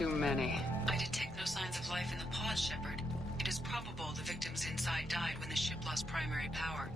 too many. I detect no signs of life in the pod, Shepard. It is probable the victims inside died when the ship lost primary power.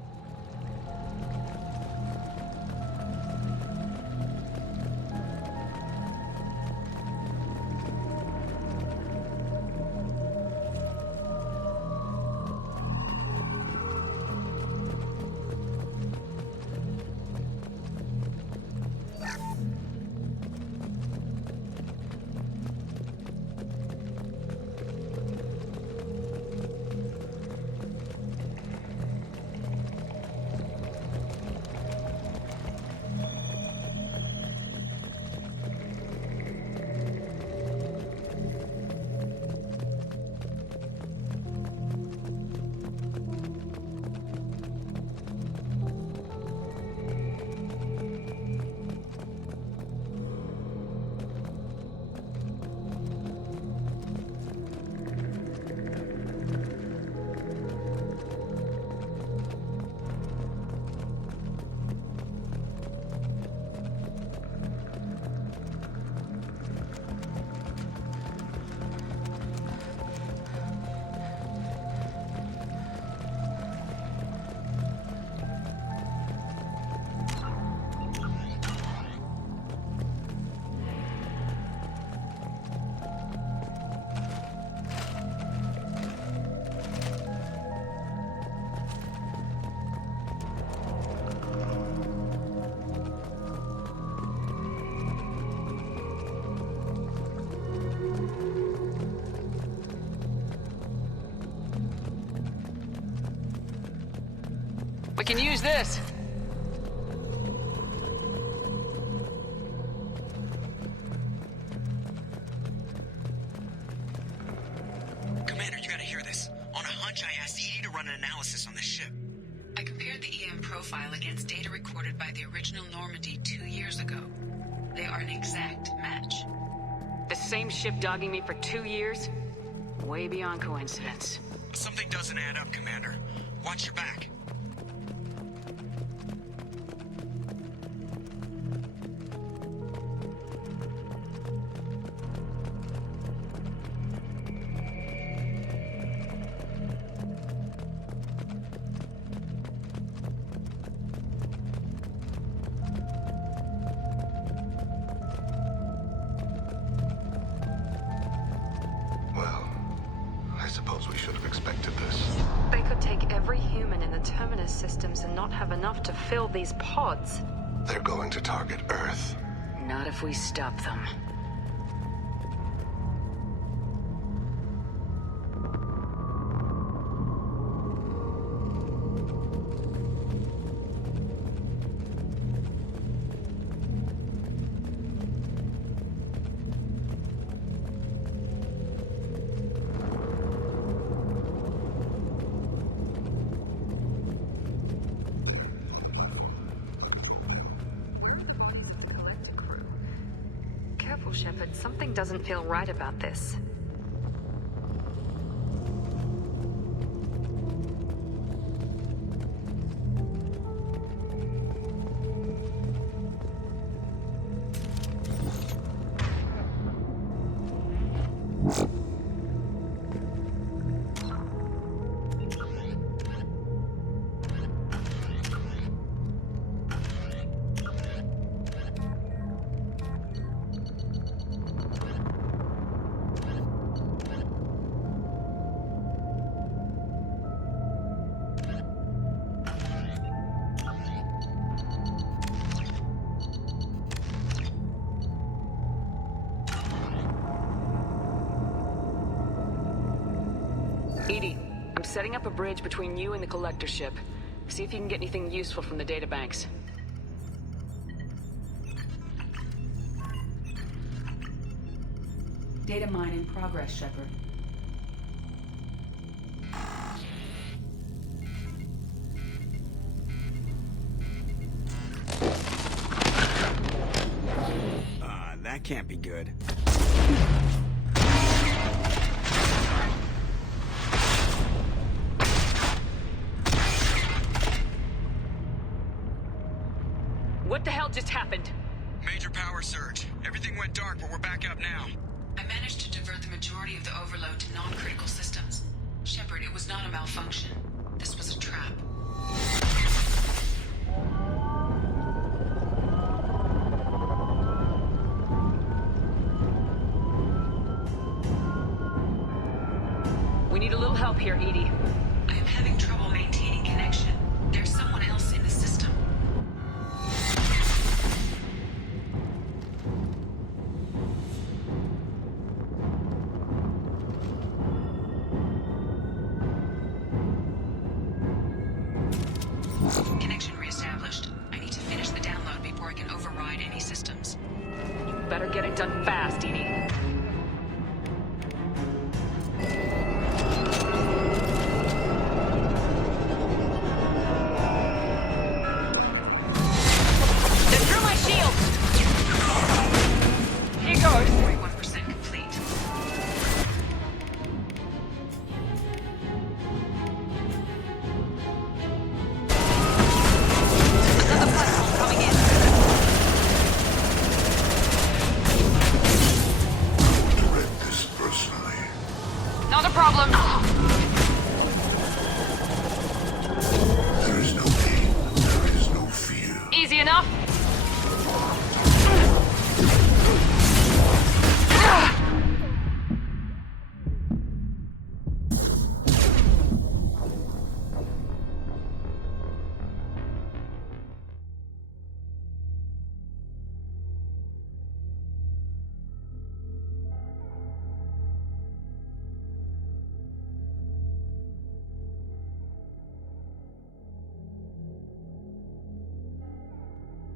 We can use this. Commander, you gotta hear this. On a hunch, I asked EDI to run an analysis on this ship. I compared the EM profile against data recorded by the original Normandy 2 years ago. They are an exact match. The same ship dogging me for 2 years? Way beyond coincidence. Something doesn't add up, Commander. Watch your back. Suppose we should have expected this. They could take every human in the Terminus systems and not have enough to fill these pods. They're going to target Earth. Not if we stop them. Shepard, something doesn't feel right about this. EDI, I'm setting up a bridge between you and the collector ship. See if you can get anything useful from the databanks. Data mine in progress, Shepard. That can't be good. What the hell just happened? Major power surge. Everything went dark, but we're back up now. I managed to divert the majority of the overload to non-critical systems. Shepard, it was not a malfunction. This was a trap. We need a little help here, EDI. I am having trouble maintaining connection. There's someone else in the system. Connection reestablished. I need to finish the download before I can override any systems. Better get it done fast, EDI. They threw my shield! Here goes! 41% complete. Another platform coming in. Direct this personally. Not a problem. There is no pain. There is no fear. Easy enough.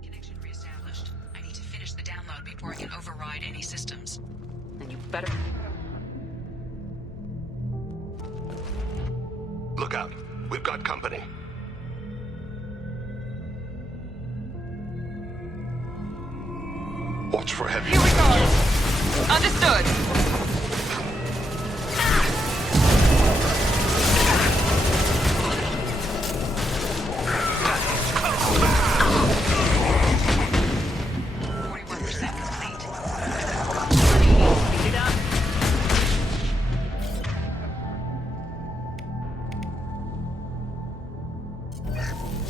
Connection reestablished. I need to finish the download before I can override any systems. And you better... Look out. We've got company. Watch for heavy. Here we go. Understood. Speed it up.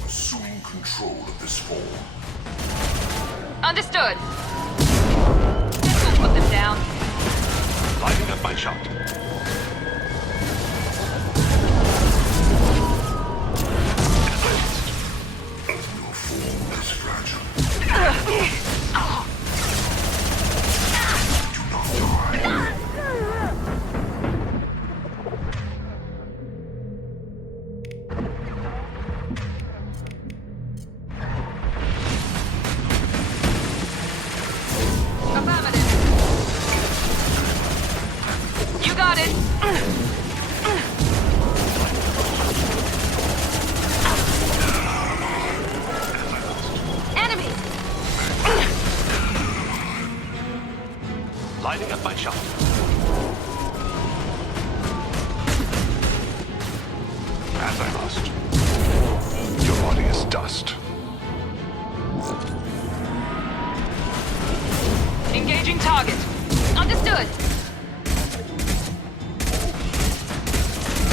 Assume control of this form. Understood. This will put them down. Lighting up my shot. Your form is fragile. Do not die. Affirmative. You got it. Enemy. Lighting up my shot. As I must. Your body is dust. Engaging target. Understood.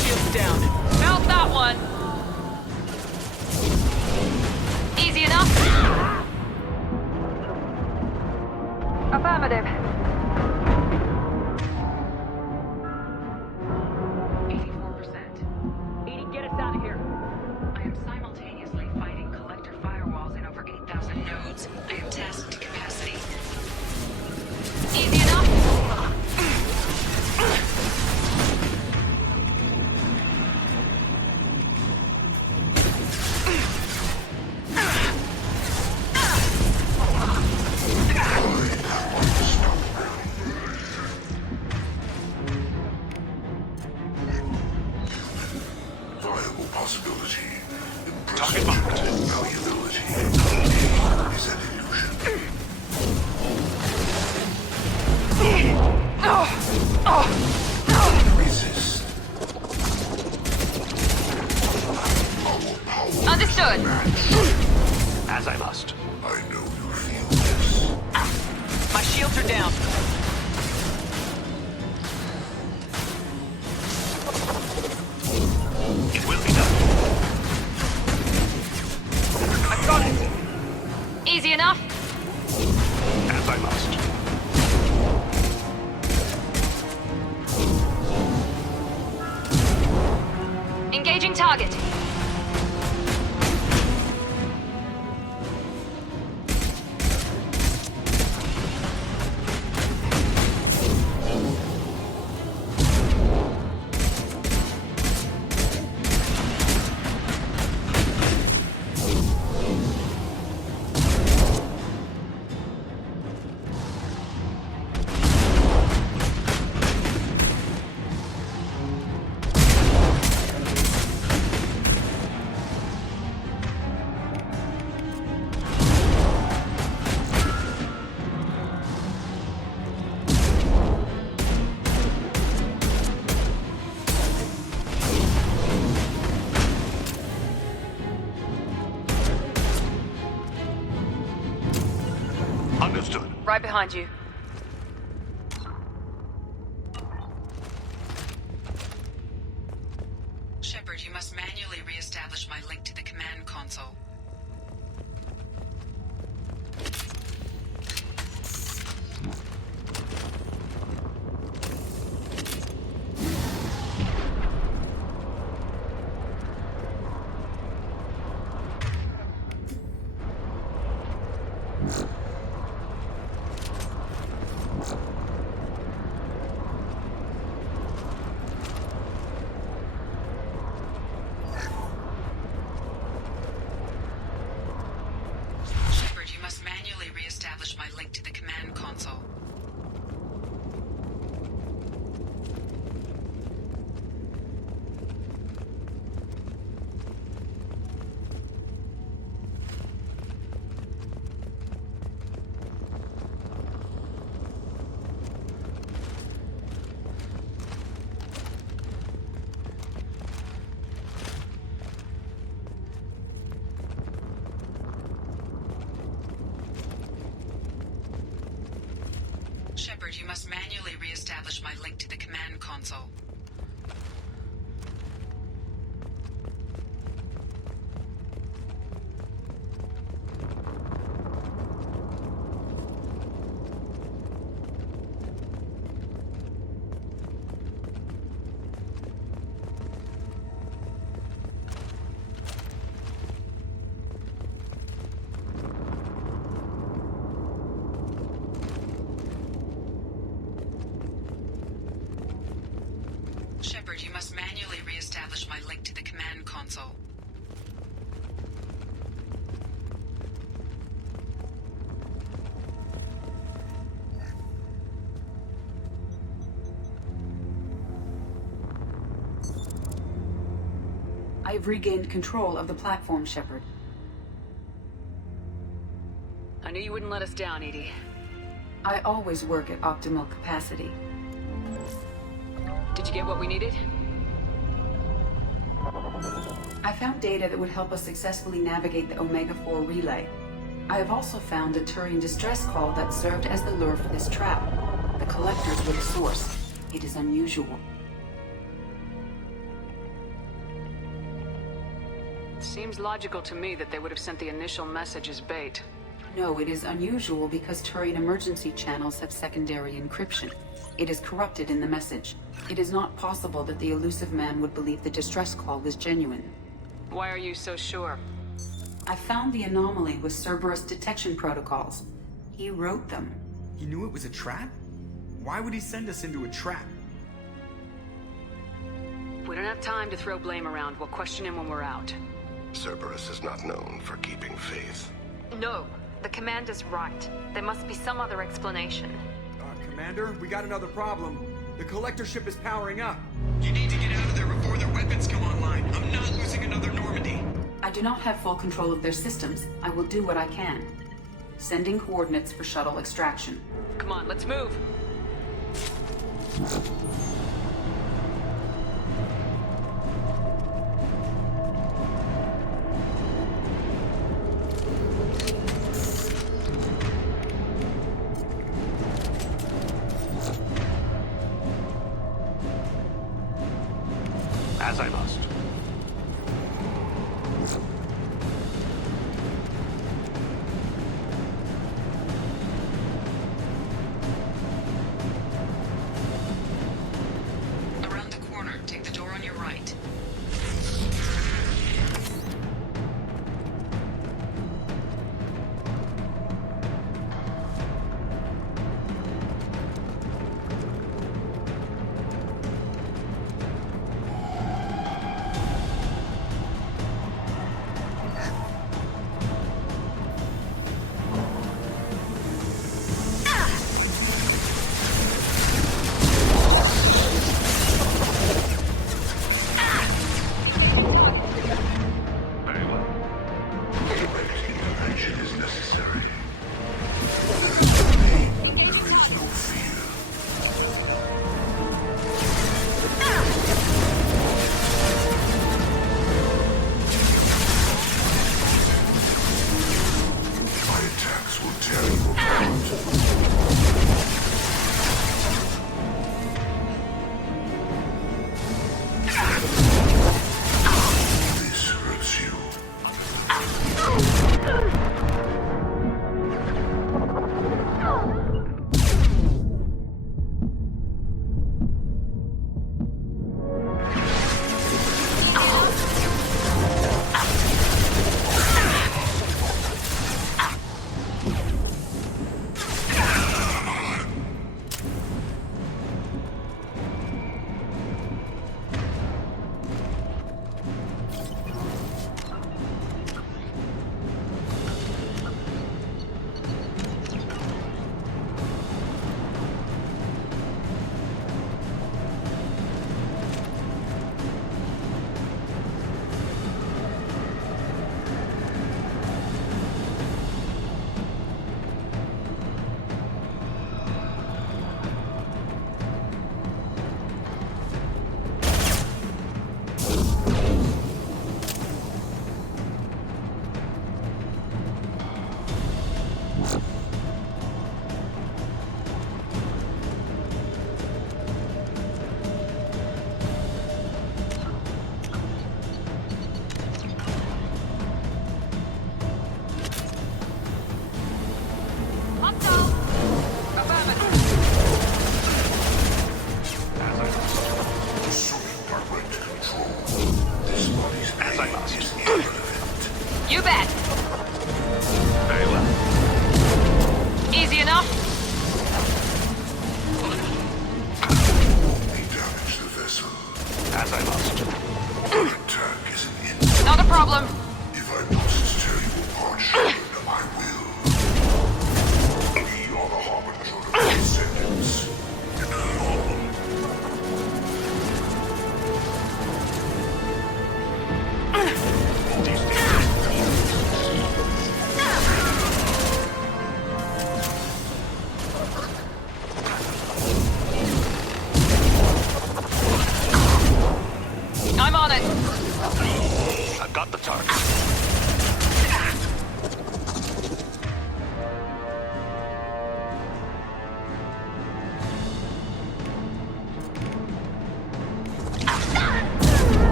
Shields down. Felt that one. Easy enough. Affirmative. 84%. EDI, get us out of here. I am simultaneously fighting collector firewalls in over 8,000 nodes. I am tasked to capacity. Easy enough. Viable possibility. Target marked. Malleability. Is an illusion. Resist. Power. Understood. As I must. I know you feel this. My shields are down. I must. Engaging target. Understood. Right behind you. Shepard, you must manually re-establish my link to the command console. Shepard, you must manually re-establish my link to the command console. Shepard, you must manually re-establish my link to the command console. Shepard, you must manually re-establish my link to the command console. I have regained control of the platform, Shepard. I knew you wouldn't let us down, EDI. I always work at optimal capacity. Did you get what we needed? I found data that would help us successfully navigate the Omega-4 relay. I have also found a Turian distress call that served as the lure for this trap. The collectors were the source. It is unusual. Seems logical to me that they would have sent the initial message as bait. No, it is unusual because Turian emergency channels have secondary encryption. It is corrupted in the message. It is not possible that the elusive man would believe the distress call was genuine. Why are you so sure? I found the anomaly with Cerberus detection protocols. He wrote them. He knew it was a trap? Why would he send us into a trap? We don't have time to throw blame around. We'll question him when we're out. Cerberus is not known for keeping faith. No, the commander's right. There must be some other explanation. Commander, we got another problem. The collector ship is powering up. You need to get out of there before their weapons come online. I'm not losing another Normandy. I do not have full control of their systems. I will do what I can. Sending coordinates for shuttle extraction. Come on, let's move. As I must.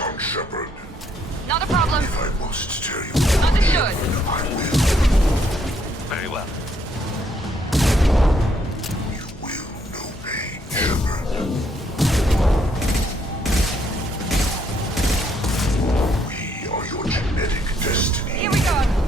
son Shepard. Not a problem. If I must tell you, Understood. I will. Very well. You will know pain, Shepard. We are your genetic destiny. Here we go.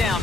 down.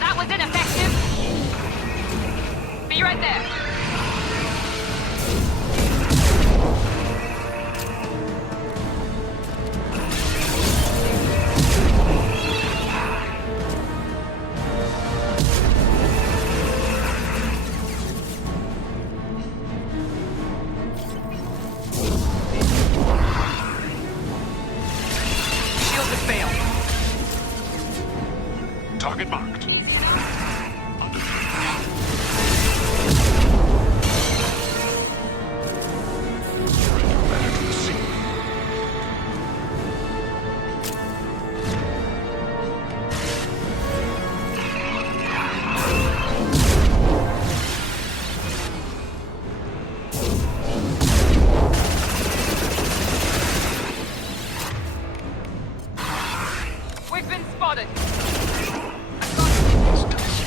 That was ineffective. Be right there. Shields have failed. Target marked. Surrender matter to the sea. We've been spotted. It's dust.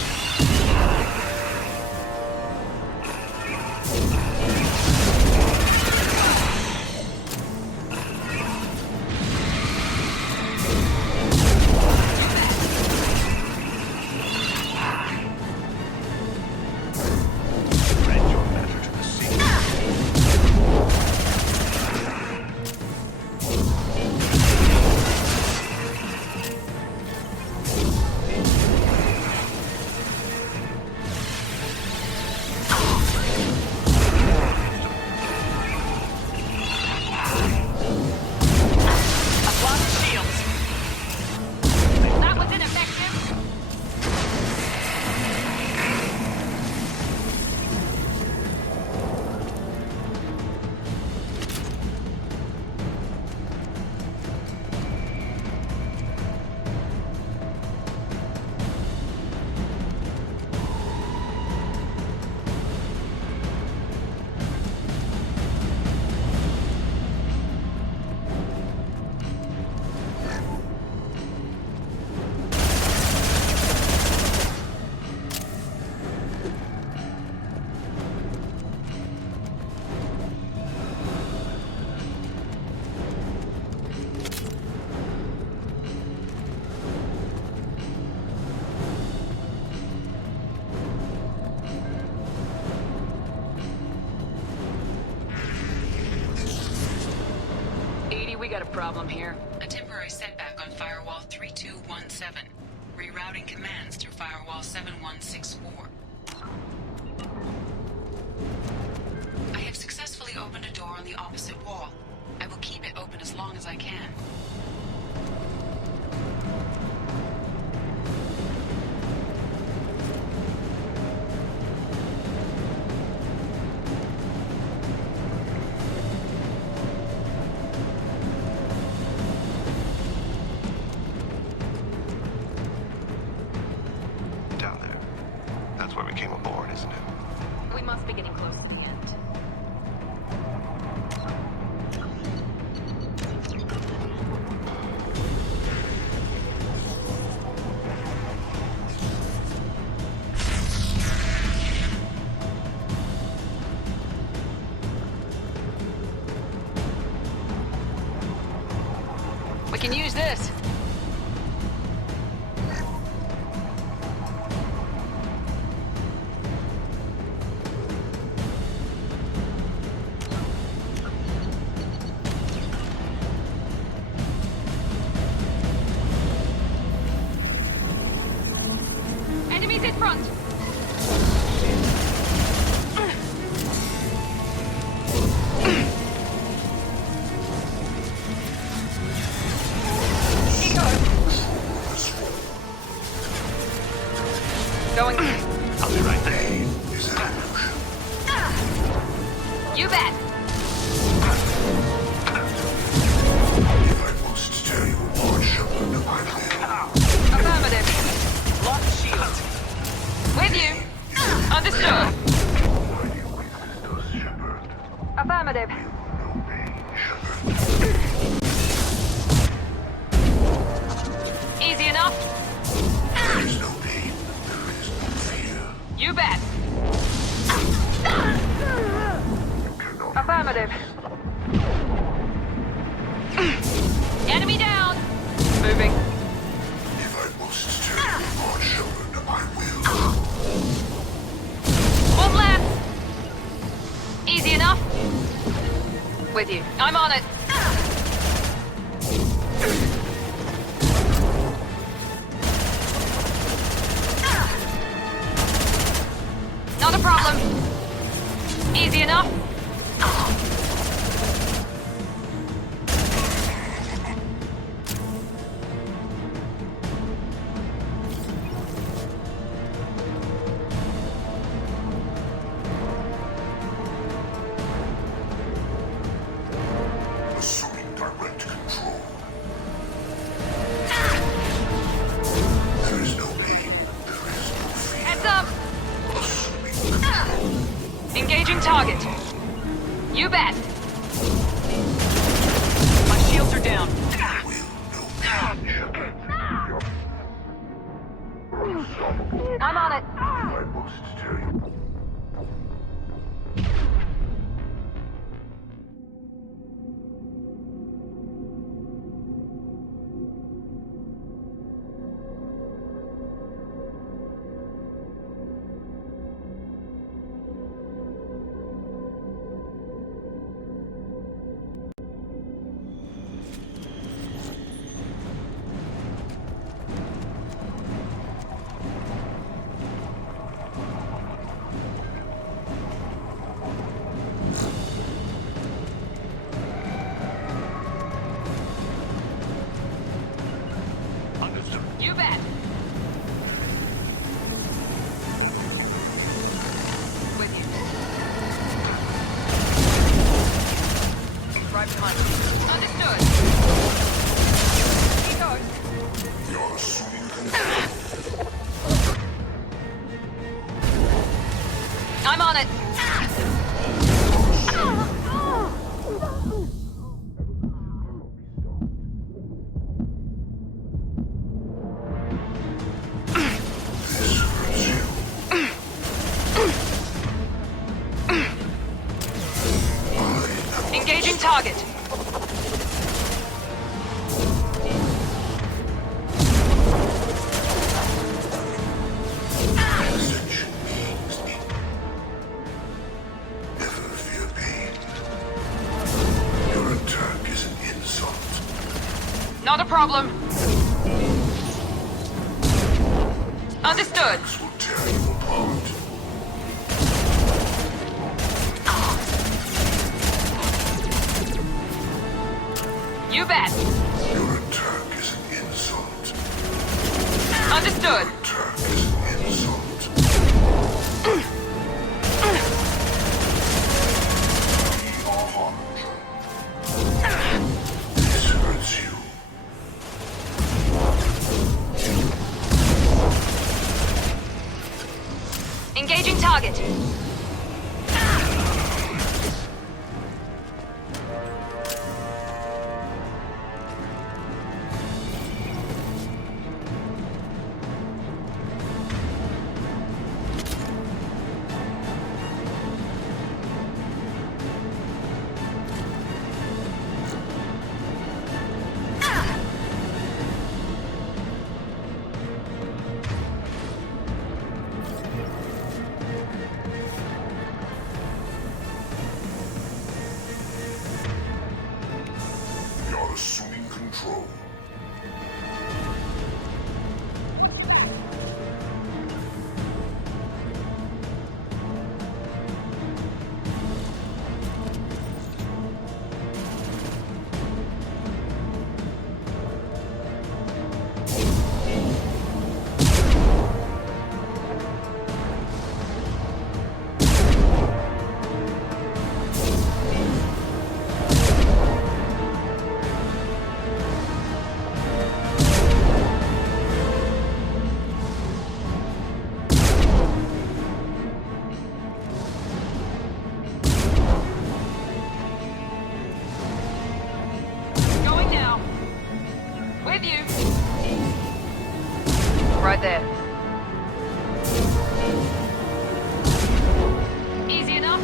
Surrender matter to the sea. I've lost shields. That was ineffective. Edie, we got a problem here. A temporary setback on Firewall 3217. Rerouting commands through Firewall 7164. I have successfully opened a door on the opposite wall. I will keep it open as long as I can. Down there. That's where we came aboard, isn't it? We must be getting close to the end. We can use this. Enemies in front. Affirmative. Easy enough? There is no pain. There is no fear. You bet. Affirmative. Enemy down. Moving. If I must tear you apart, Shepherd, I will. One left. Easy enough? With you. I'm on it. Not a problem. Easy enough? Assuming direct control. There is no pain. There is no fear. Heads up. Assuming control. Engaging target. You bet. My shields are down. I'm on it. I must tear you. Understood. You bet. With you. Right behind me. Understood. He goes. You're assuming control. I'm on it. This hurts you. Engaging target. Ascension means never fear pain. Your attack is an insult. Not a problem. Understood. This will tear you apart. You bet. Your attack is an insult. Understood. Attack is an insult. We are harmed. This hurts you. Engaging target. right there. Easy enough?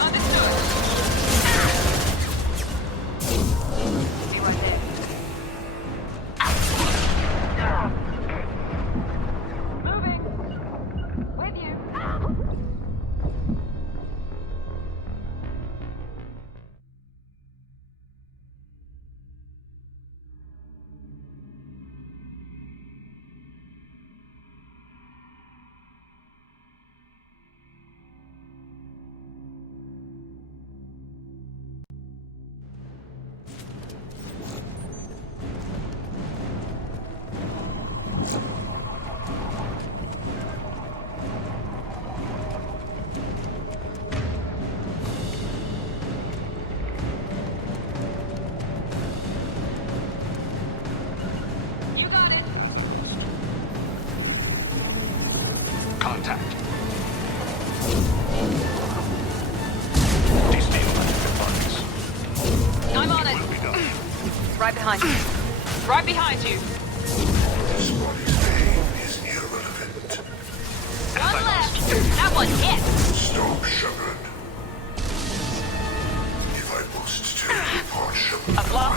Understood. Be right there. Moving. With you. You got it. Contact. Destabilizing the bodies. I'm on it. Will be done. Right behind you. Right behind you. This body's pain is irrelevant. One left. That one hit. Stop, Shepard. If I must tear you apart, Shepard, A block.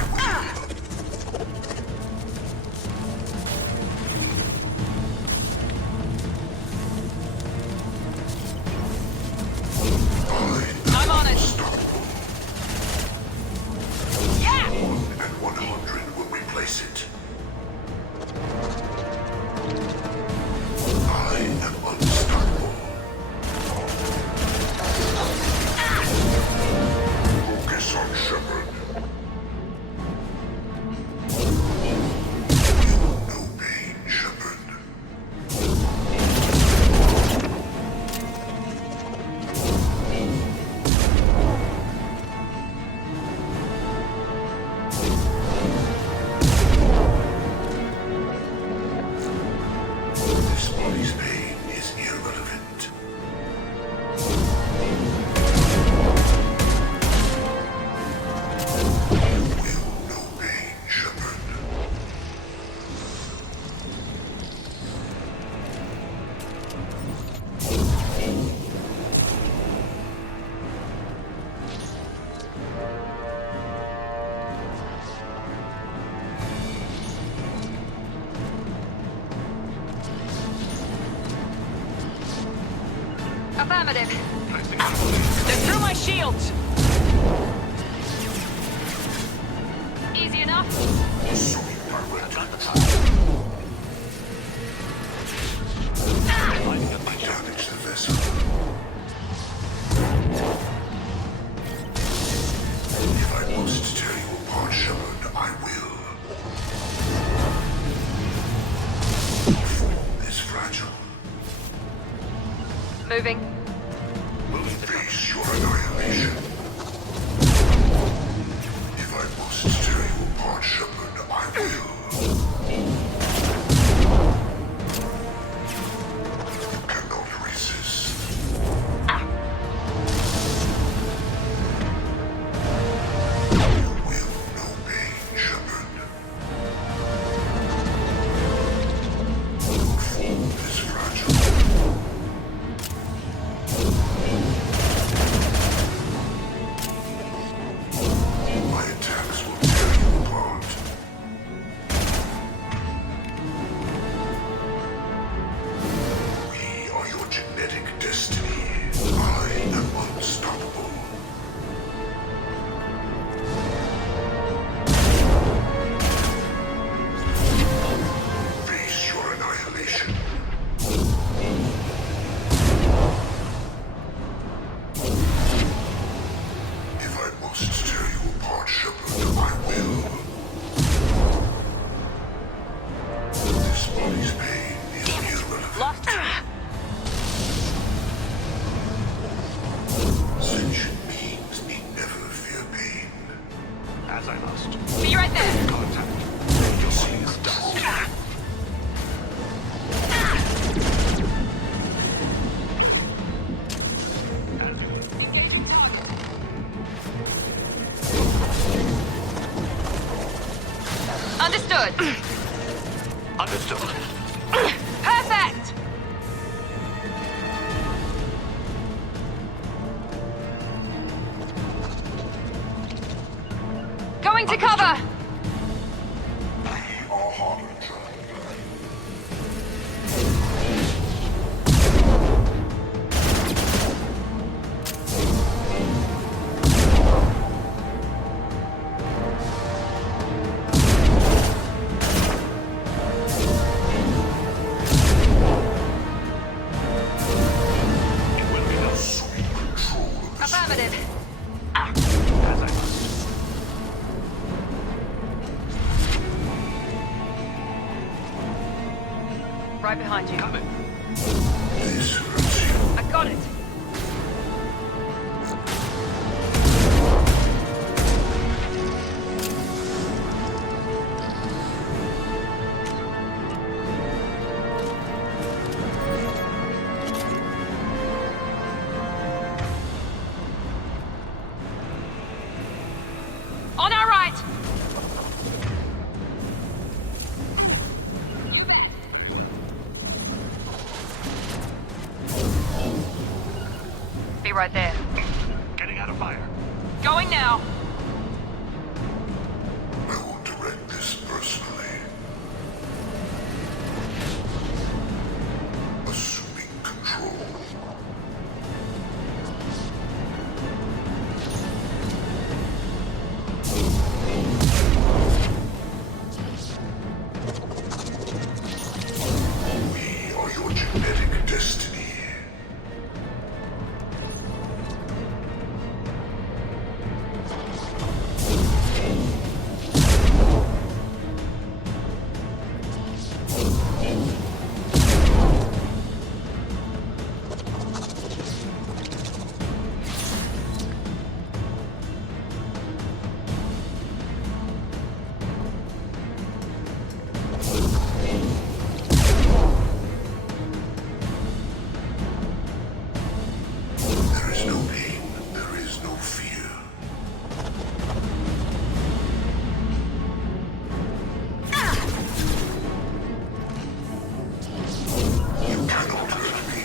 I'm on it. Yeah! 1 and 100 will replace it. I am unstoppable. Focus on Shepard. No pain, Shepard. This body's pain is irrelevant. You will know pain, Shepard. Affirmative. They're through my shields. Easy enough? Damage the vessel. If I must tear you apart, Shepard, I will. The form is fragile. Moving. Face your annihilation. If I must tear you apart, Shepard, I will. You cannot resist. You will know pain, Shepard. The form is fragile. Good. Understood. Perfect! Going to cover! Affirmative. As I must. Right behind you. Coming. I got it. On our right. Be right there. Getting out of fire. Going now. I will direct this personally. Assuming control. We are your genetic destiny. There is no pain, there is no fear. You cannot hurt me.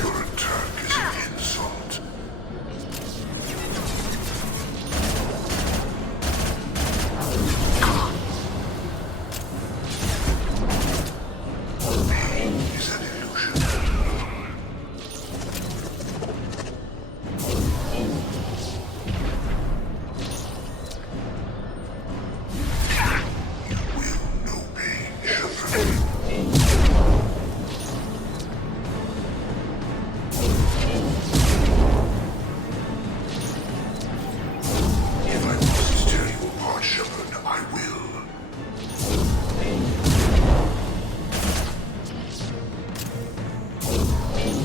Your attack is an insult. Pain is an illusion. You will know pain, Shepard. If I must tear you apart, Shepard, I will.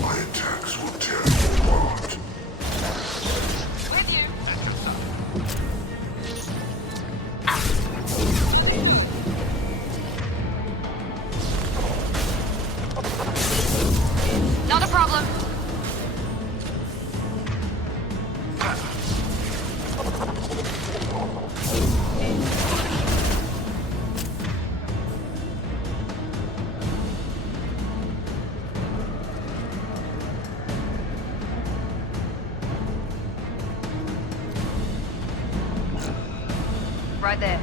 My attacks will tear you apart. With you. Not a problem. Right there.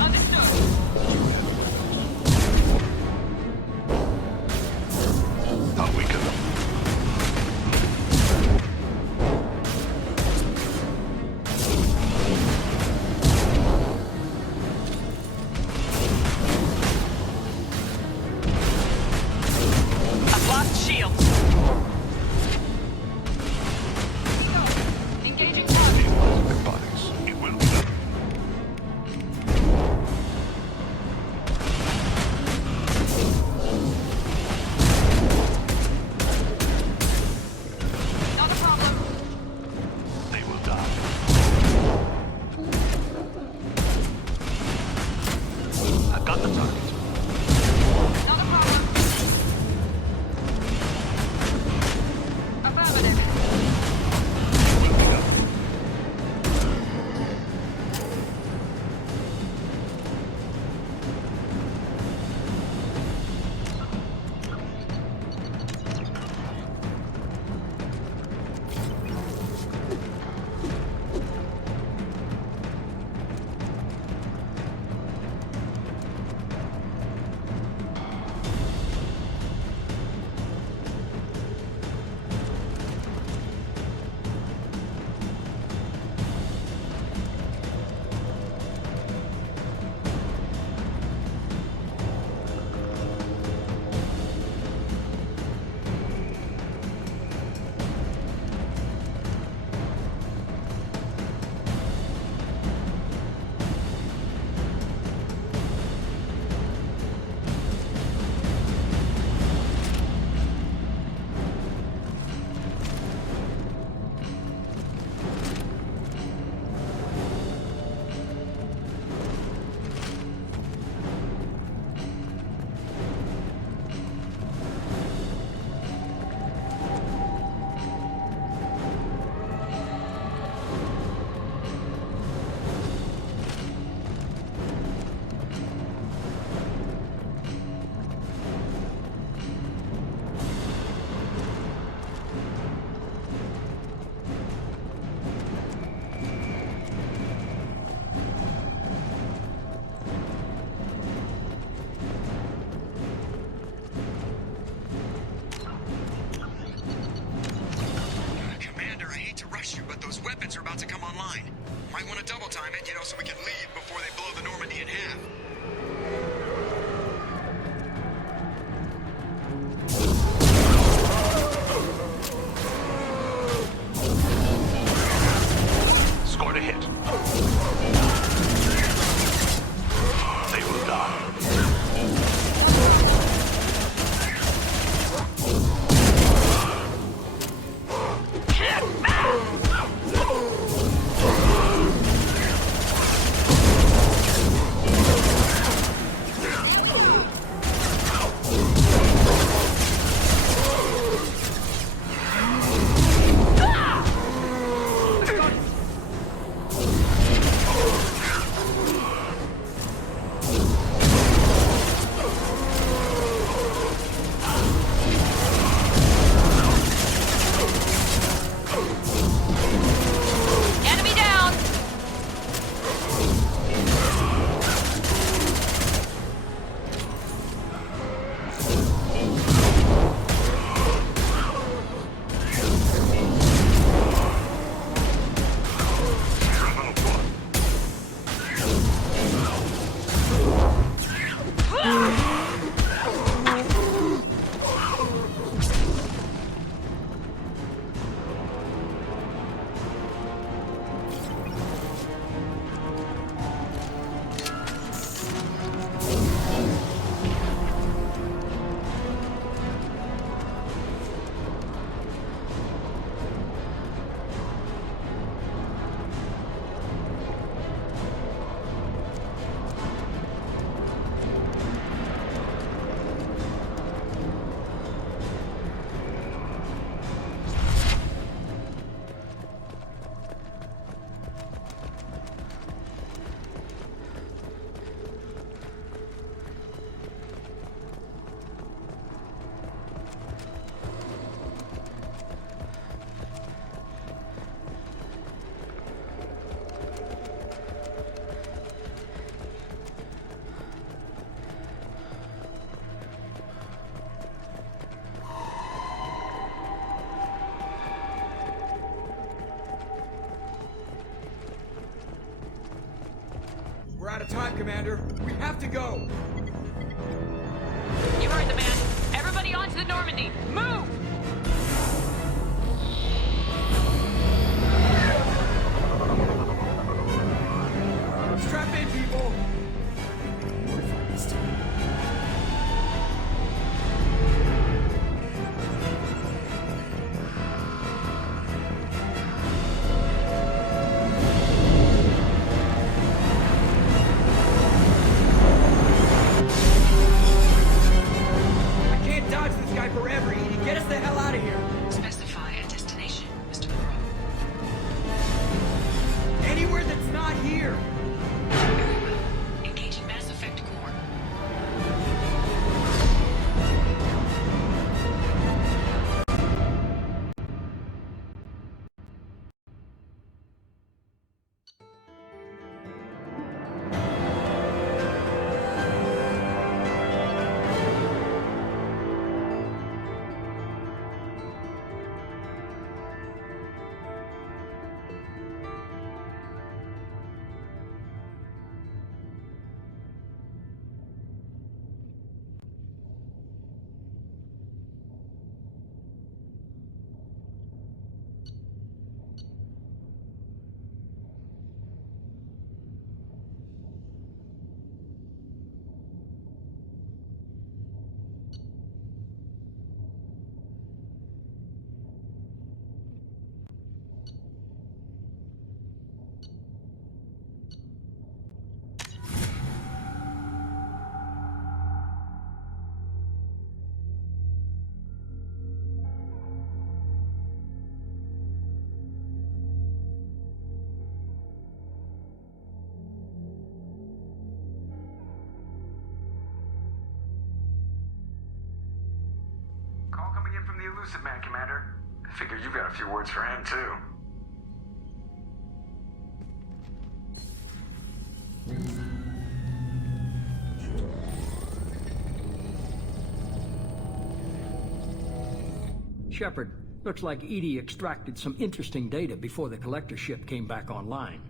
Understood. I'll weaken them. I've lost shields. got the target. Not a problem. Affirmative. Linking up. Commander, I hate to rush you, but those weapons are about to come online. Might want to double time it, so we can leave before they blow the Normandy in half. Scored a hit. They will die. Enemy down. We're out of time, Commander. We have to go. You heard the man. Everybody onto the Normandy. Move! Strap in, people. Elusive Man, Commander. I figure you've got a few words for him, too. Shepard, looks like EDI extracted some interesting data before the collector ship came back online.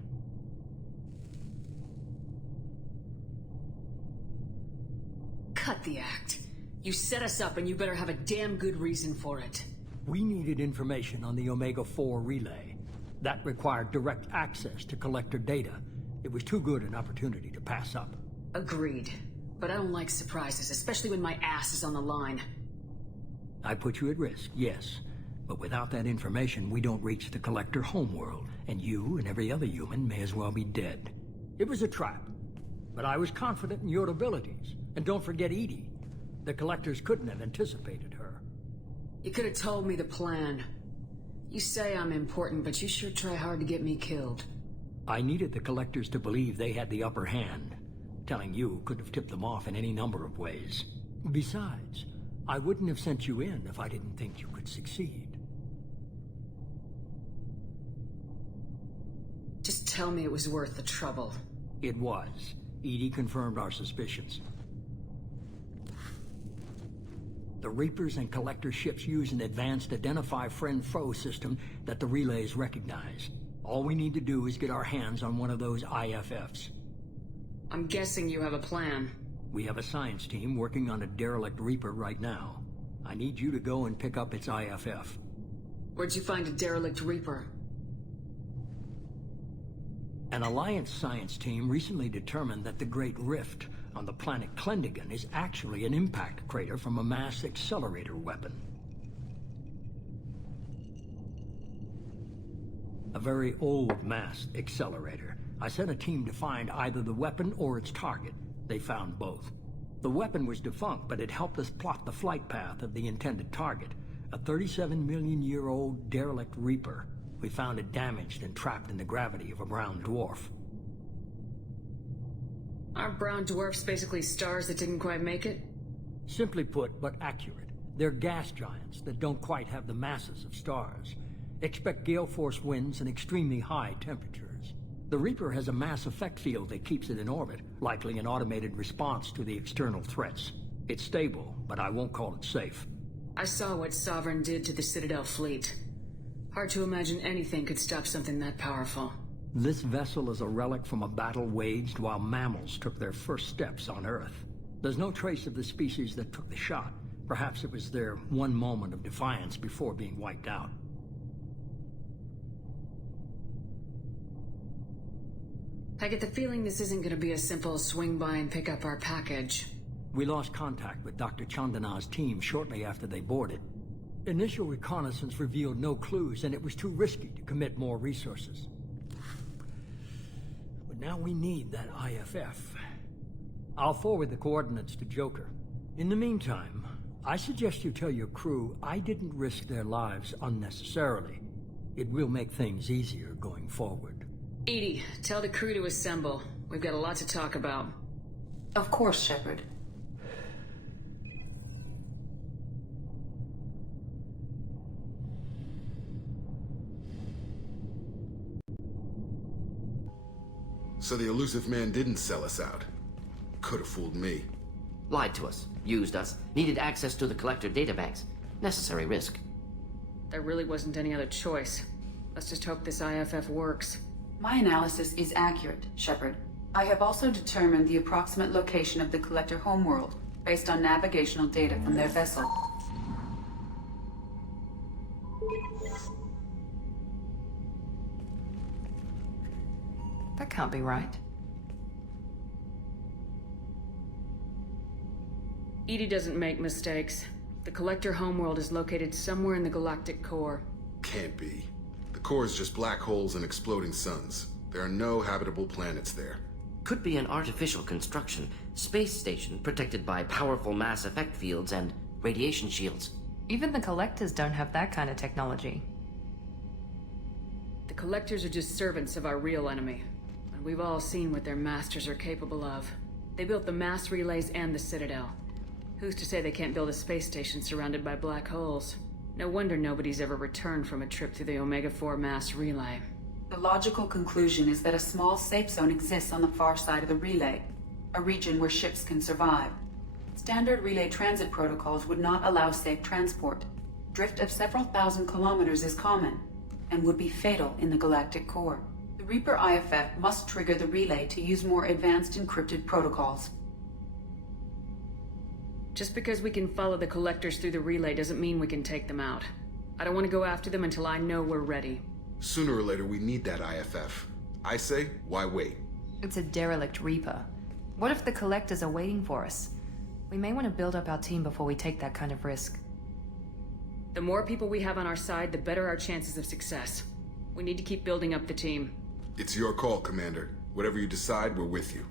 Cut the act. You set us up and you better have a damn good reason for it. We needed information on the Omega-4 relay. That required direct access to collector data. It was too good an opportunity to pass up. Agreed. But I don't like surprises, especially when my ass is on the line. I put you at risk, yes. But without that information, we don't reach the collector homeworld, and you and every other human may as well be dead. It was a trap, but I was confident in your abilities. And don't forget EDI. The collectors couldn't have anticipated her. You could have told me the plan. You say I'm important, but you sure try hard to get me killed. I needed the collectors to believe they had the upper hand. Telling you could have tipped them off in any number of ways. Besides, I wouldn't have sent you in if I didn't think you could succeed. Just tell me it was worth the trouble. It was. EDI confirmed our suspicions. The Reapers and Collector ships use an advanced Identify Friend-Foe system that the relays recognize. All we need to do is get our hands on one of those IFFs. I'm guessing you have a plan. We have a science team working on a derelict Reaper right now. I need you to go and pick up its IFF. Where'd you find a derelict Reaper? An Alliance science team recently determined that the Great Rift on the planet Klendagon is actually an impact crater from a mass accelerator weapon. A very old mass accelerator. I sent a team to find either the weapon or its target. They found both. The weapon was defunct, but it helped us plot the flight path of the intended target, a 37-million-year-old derelict Reaper. We found it damaged and trapped in the gravity of a brown dwarf. Aren't brown dwarfs basically stars that didn't quite make it? Simply put, but accurate. They're gas giants that don't quite have the masses of stars. Expect gale force winds and extremely high temperatures. The Reaper has a mass effect field that keeps it in orbit, likely an automated response to the external threats. It's stable, but I won't call it safe. I saw what Sovereign did to the Citadel fleet. Hard to imagine anything could stop something that powerful. This vessel is a relic from a battle waged while mammals took their first steps on Earth. There's no trace of the species that took the shot. Perhaps it was their one moment of defiance before being wiped out. I get the feeling this isn't going to be a simple swing by and pick up our package. We lost contact with Dr. Chandana's team shortly after they boarded. Initial reconnaissance revealed no clues, and it was too risky to commit more resources. But now we need that IFF. I'll forward the coordinates to Joker. In the meantime, I suggest you tell your crew I didn't risk their lives unnecessarily. It will make things easier going forward. EDI, tell the crew to assemble. We've got a lot to talk about. Of course, Shepard. So the Elusive Man didn't sell us out. Could have fooled me. Lied to us, used us, needed access to the Collector databanks. Necessary risk. There really wasn't any other choice. Let's just hope this IFF works. My analysis is accurate, Shepard. I have also determined the approximate location of the Collector homeworld, based on navigational data from their vessel. That can't be right. EDI doesn't make mistakes. The Collector homeworld is located somewhere in the galactic core. Can't be. The core is just black holes and exploding suns. There are no habitable planets there. Could be an artificial construction, space station protected by powerful mass effect fields and radiation shields. Even the Collectors don't have that kind of technology. The Collectors are just servants of our real enemy. And we've all seen what their masters are capable of. They built the mass relays and the Citadel. Who's to say they can't build a space station surrounded by black holes? No wonder nobody's ever returned from a trip through the Omega-4 mass relay. The logical conclusion is that a small safe zone exists on the far side of the relay, a region where ships can survive. Standard relay transit protocols would not allow safe transport. Drift of several thousand kilometers is common, and would be fatal in the galactic core. The Reaper IFF must trigger the relay to use more advanced encrypted protocols. Just because we can follow the Collectors through the relay doesn't mean we can take them out. I don't want to go after them until I know we're ready. Sooner or later, we need that IFF. I say, why wait? It's a derelict Reaper. What if the Collectors are waiting for us? We may want to build up our team before we take that kind of risk. The more people we have on our side, the better our chances of success. We need to keep building up the team. It's your call, Commander. Whatever you decide, we're with you.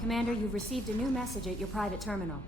Commander, you've received a new message at your private terminal.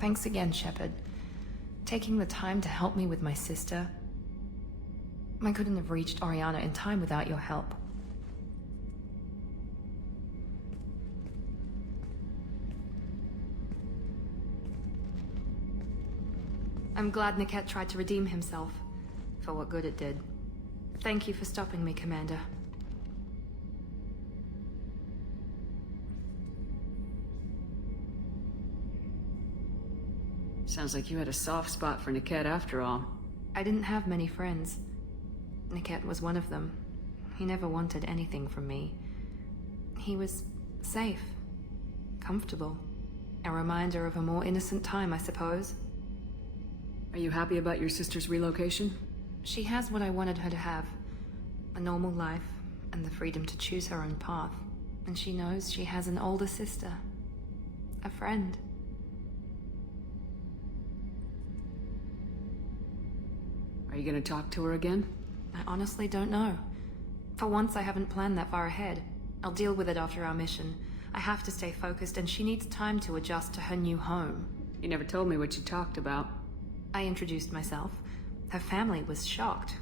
Thanks again, Shepard. Taking the time to help me with my sister. I couldn't have reached Oriana in time without your help. I'm glad Niket tried to redeem himself, for what good it did. Thank you for stopping me, Commander. Sounds like you had a soft spot for Niket after all. I didn't have many friends. Niket was one of them. He never wanted anything from me. He was safe, comfortable. A reminder of a more innocent time, I suppose. Are you happy about your sister's relocation? She has what I wanted her to have. A normal life, and the freedom to choose her own path. And she knows she has an older sister. A friend. Are you gonna talk to her again? I honestly don't know. For once, I haven't planned that far ahead. I'll deal with it after our mission. I have to stay focused, and she needs time to adjust to her new home. You never told me what you talked about. I introduced myself. Her family was shocked.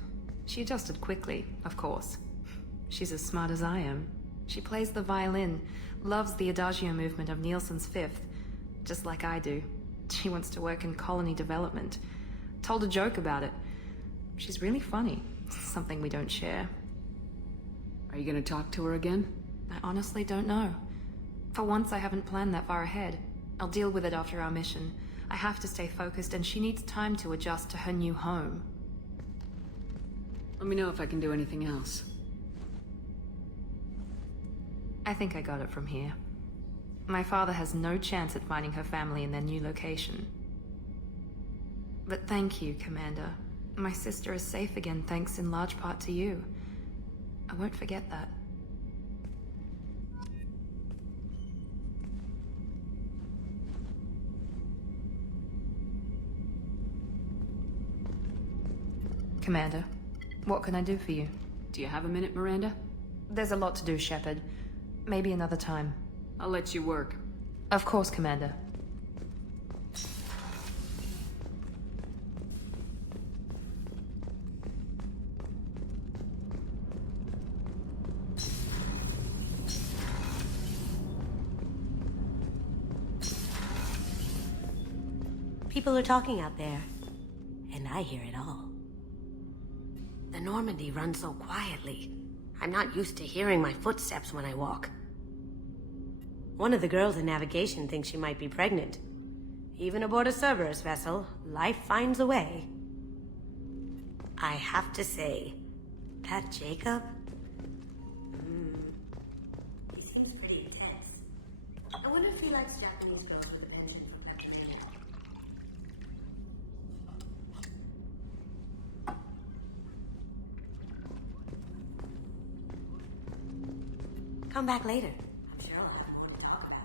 She adjusted quickly, of course. She's as smart as I am. She plays the violin, loves the Adagio movement of Nielsen's Fifth, just like I do. She wants to work in colony development. Told a joke about it. She's really funny. Something we don't share. Are you gonna talk to her again? I honestly don't know. For once, I haven't planned that far ahead. I'll deal with it after our mission. I have to stay focused, and she needs time to adjust to her new home. Let me know if I can do anything else. I think I got it from here. My father has no chance at finding her family in their new location. But thank you, Commander. My sister is safe again thanks in large part to you. I won't forget that. Commander, what can I do for you? Do you have a minute, Miranda? There's a lot to do, Shepard. Maybe another time. I'll let you work. Of course, Commander. People are talking out there, and I hear it all. The Normandy runs so quietly. I'm not used to hearing my footsteps when I walk. One of the girls in navigation thinks she might be pregnant. Even aboard a Cerberus vessel, life finds a way. I have to say, That Jacob? He seems pretty intense. I wonder if he likes Japanese girls with a penchant for Pennsylvania. Come back later. I'm sure I'll have more to talk about.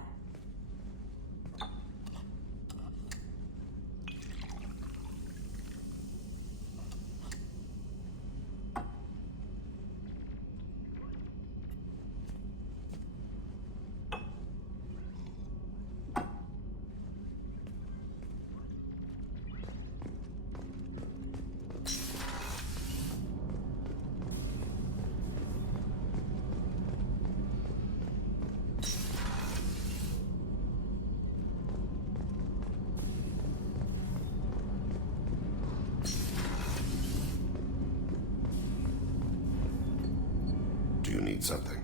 Do you need something?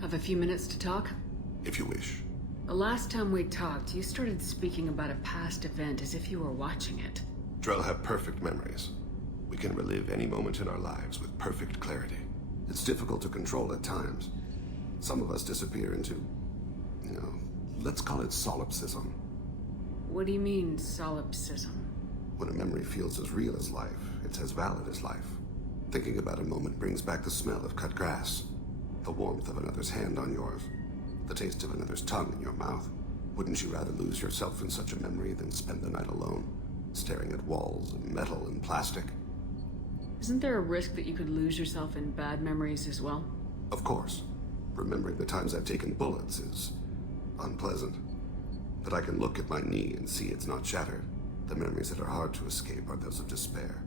Have a few minutes to talk? If you wish. The last time we talked, you started speaking about a past event as if you were watching it. Drell have perfect memories. We can relive any moment in our lives with perfect clarity. It's difficult to control at times. Some of us disappear into, let's call it solipsism. What do you mean, solipsism? When a memory feels as real as life, it's as valid as life. Thinking about a moment brings back the smell of cut grass, the warmth of another's hand on yours, the taste of another's tongue in your mouth. Wouldn't you rather lose yourself in such a memory than spend the night alone, staring at walls and metal and plastic? Isn't there a risk that you could lose yourself in bad memories as well? Of course. Remembering the times I've taken bullets is unpleasant. But I can look at my knee and see it's not shattered. The memories that are hard to escape are those of despair.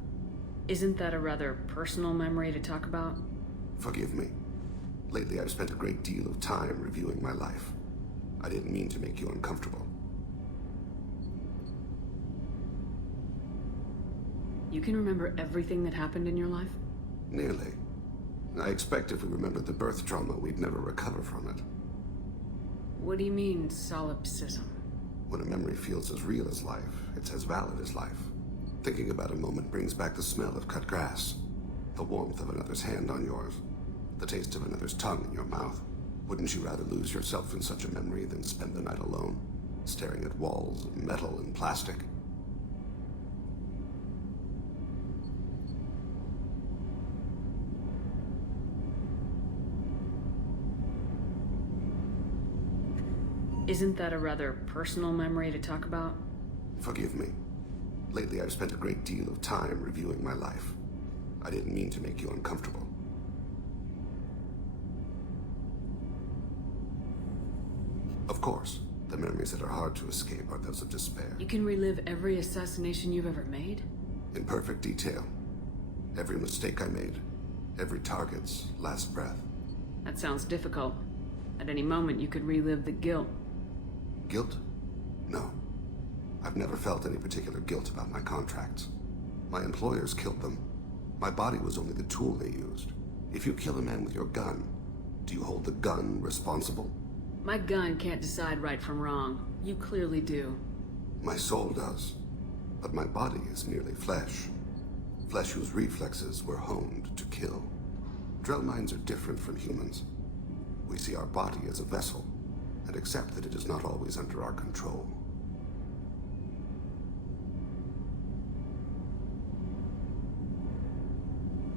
Isn't that a rather personal memory to talk about? Forgive me. Lately I've spent a great deal of time reviewing my life. I didn't mean to make you uncomfortable. You can remember everything that happened in your life? Nearly. I expect if we remembered the birth trauma, we'd never recover from it. What do you mean, solipsism? When a memory feels as real as life, it's as valid as life. Thinking about a moment brings back the smell of cut grass, the warmth of another's hand on yours, the taste of another's tongue in your mouth. Wouldn't you rather lose yourself in such a memory than spend the night alone, staring at walls of metal and plastic? Isn't that a rather personal memory to talk about? Forgive me. Lately I've spent a great deal of time reviewing my life. I didn't mean to make you uncomfortable. Of course, the memories that are hard to escape are those of despair. You can relive every assassination you've ever made? In perfect detail. Every mistake I made. Every target's last breath. That sounds difficult. At any moment, you could relive the guilt. Guilt? No. I've never felt any particular guilt about my contracts. My employers killed them. My body was only the tool they used. If you kill a man with your gun, do you hold the gun responsible? My gun can't decide right from wrong. You clearly do. My soul does. But my body is merely flesh. Flesh whose reflexes were honed to kill. Drell minds are different from humans. We see our body as a vessel, and accept that it is not always under our control.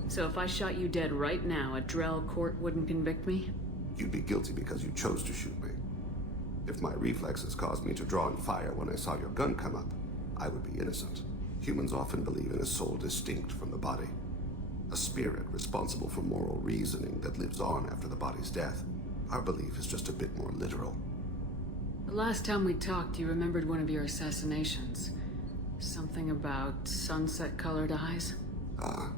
So if I shot you dead right now, a Drell court wouldn't convict me? You'd be guilty because you chose to shoot me. If my reflexes caused me to draw and fire when I saw your gun come up, I would be innocent. Humans often believe in a soul distinct from the body. A spirit responsible for moral reasoning that lives on after the body's death. Our belief is just a bit more literal. The last time we talked, you remembered one of your assassinations. Something about sunset-colored eyes? Ah,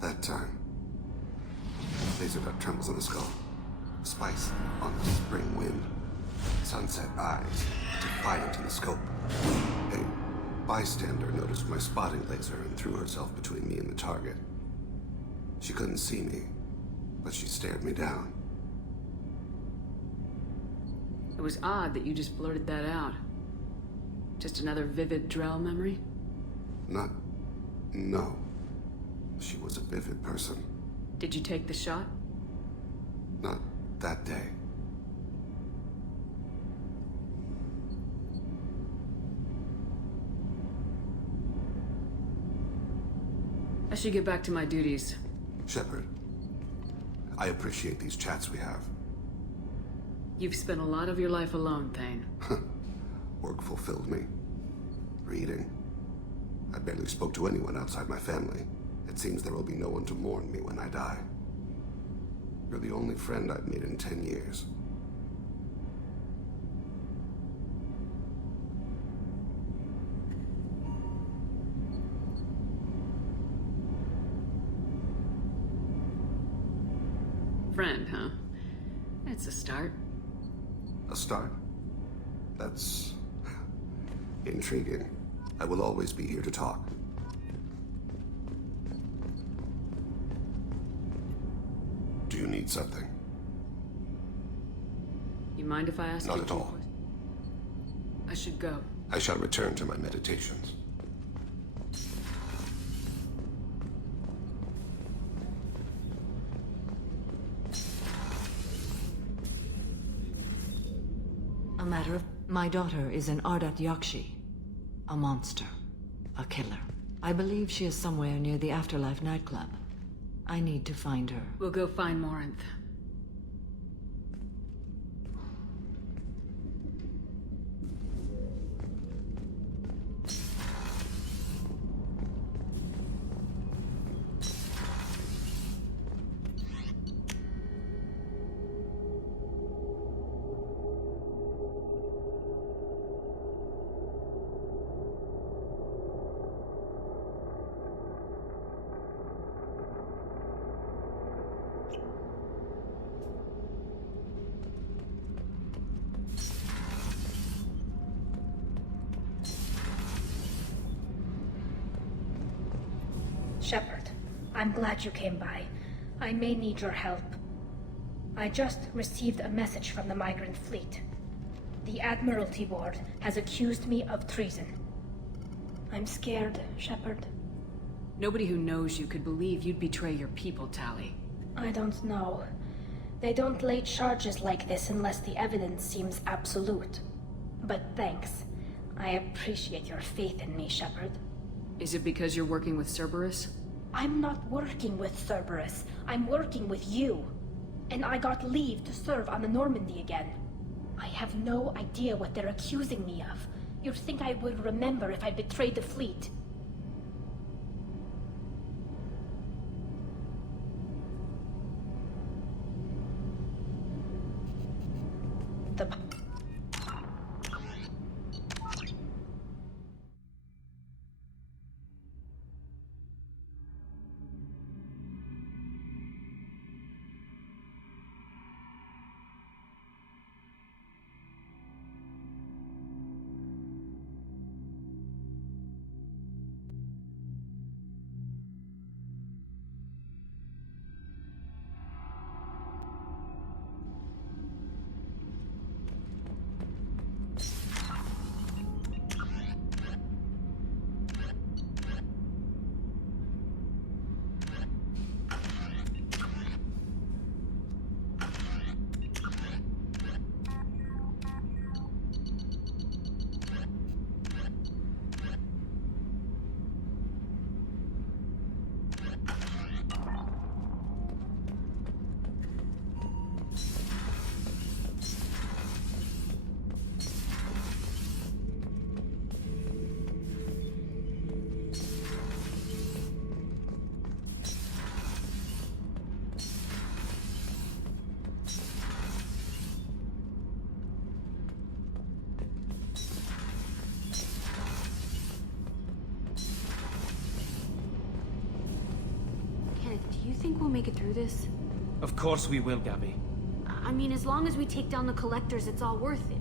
that time. Laser dot trembles in the skull. Spice on the spring wind. Sunset eyes, defiant in the scope. A bystander noticed my spotting laser and threw herself between me and the target. She couldn't see me, but she stared me down. It was odd that you just blurted that out. Just another vivid Drell memory? No. She was a vivid person. Did you take the shot? Not that day. I should get back to my duties. Shepard, I appreciate these chats we have. You've spent a lot of your life alone, Thane. Work fulfilled me. Reading. I barely spoke to anyone outside my family. It seems there will be no one to mourn me when I die. You're the only friend I've made in 10 years. Friend, huh? That's a start. A start? That's intriguing. I will always be here to talk. Do you need something? You mind if I ask you? Not at all. I should go. I shall return to my meditations. A matter of... My daughter is an Ardat Yakshi. A monster. A killer. I believe she is somewhere near the Afterlife nightclub. I need to find her. We'll go find Morinth. Shepard, I'm glad you came by. I may need your help. I just received a message from the migrant fleet. The Admiralty Board has accused me of treason. I'm scared, Shepard. Nobody who knows you could believe you'd betray your people, Tali. I don't know. They don't lay charges like this unless the evidence seems absolute. But thanks. I appreciate your faith in me, Shepard. Is it because you're working with Cerberus? I'm not working with Cerberus. I'm working with you. And I got leave to serve on the Normandy again. I have no idea what they're accusing me of. You'd think I would remember if I betrayed the fleet. Do you think we'll make it through this? Of course we will, Gabby. I mean, as long as we take down the collectors, it's all worth it.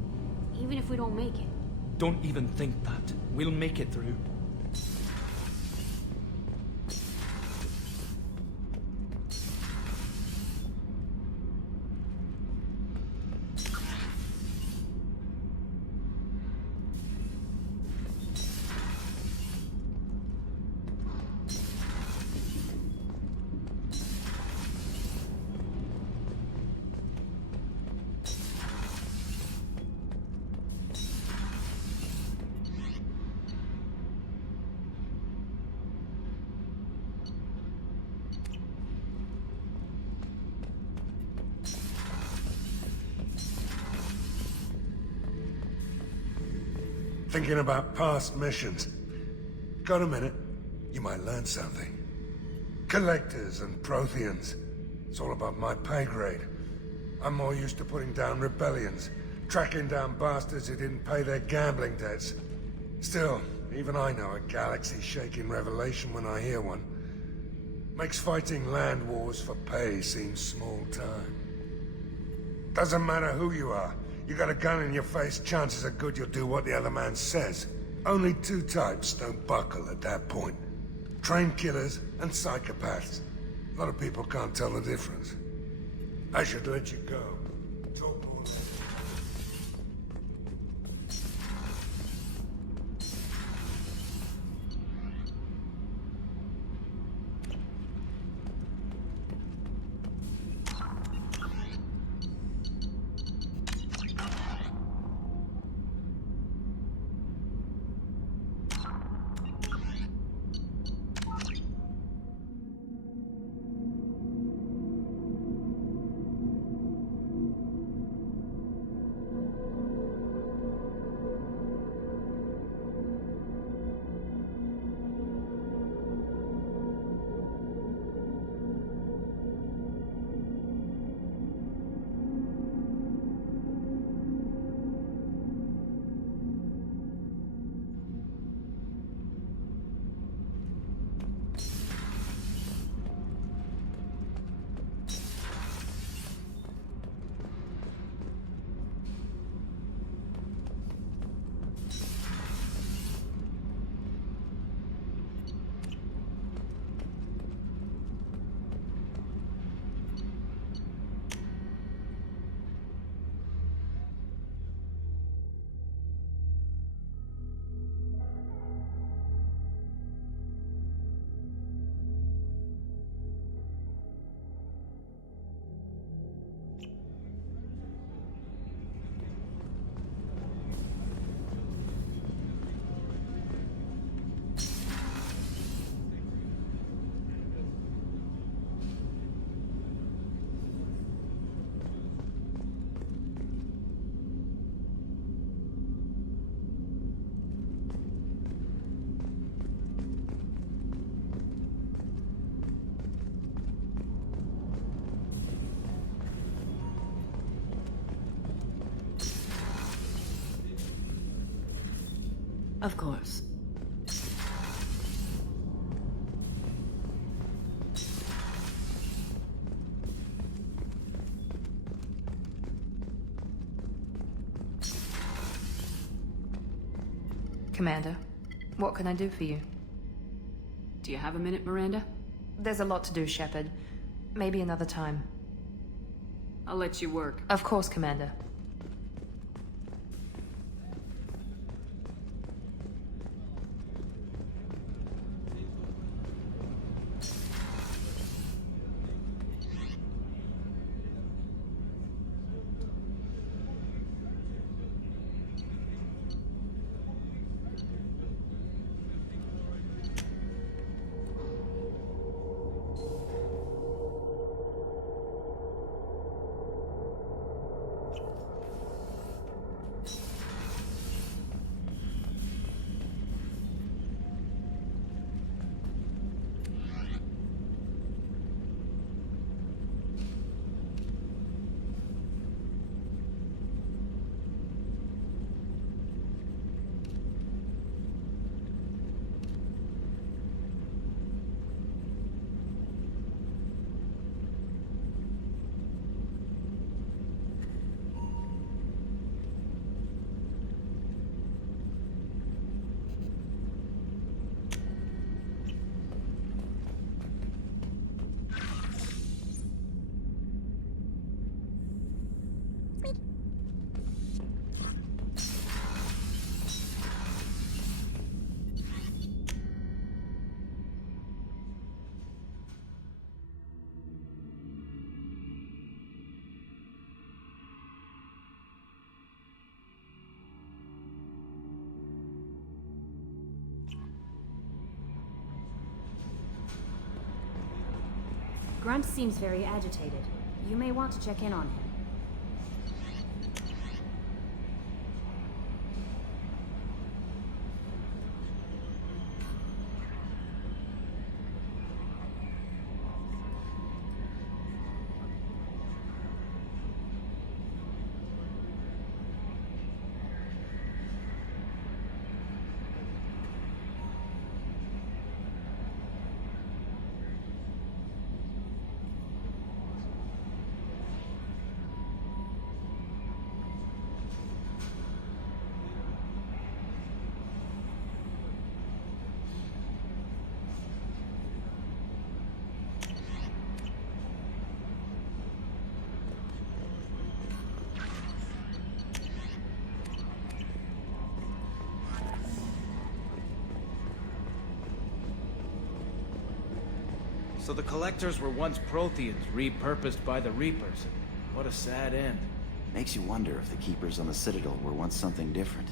Even if we don't make it. Don't even think that. We'll make it through. thinking about past missions. Got a minute? You might learn something. Collectors and Protheans. It's all above my pay grade. I'm more used to putting down rebellions, tracking down bastards who didn't pay their gambling debts. Still, even I know a galaxy-shaking revelation when I hear one. Makes fighting land wars for pay seem small time. Doesn't matter who you are. You got a gun in your face, chances are good you'll do what the other man says. Only two types don't buckle at that point. Trained killers and psychopaths. A lot of people can't tell the difference. I should let you go. Talk more later. Of course. Commander, what can I do for you? Do you have a minute, Miranda? There's a lot to do, Shepard. Maybe another time. I'll let you work. Of course, Commander. Grunt seems very agitated. You may want to check in on him. So the Collectors were once Protheans, repurposed by the Reapers. What a sad end. Makes you wonder if the Keepers on the Citadel were once something different.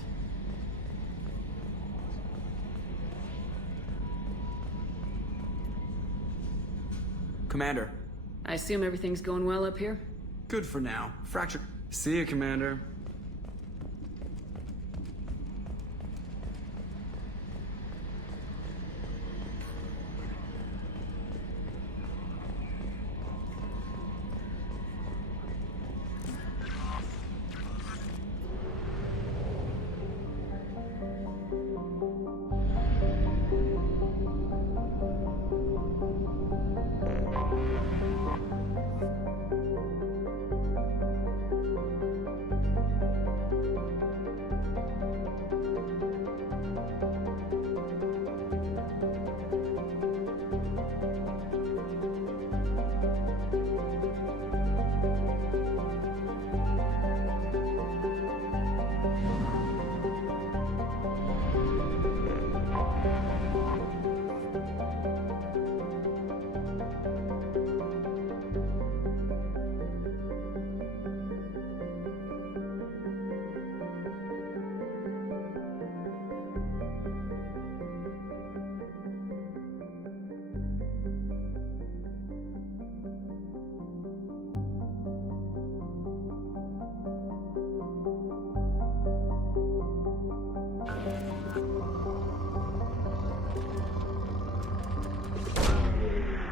Commander. I assume everything's going well up here? Good for now. Fracture. See you, Commander.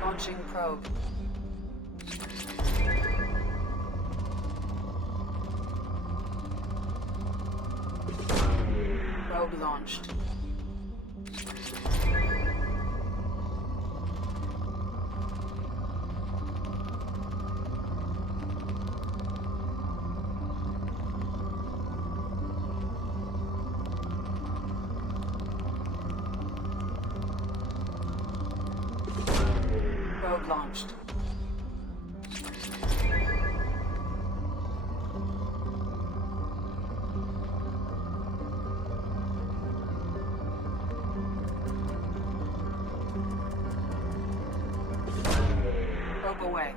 Launching probe. Probe launched. Probe launched. Probe away.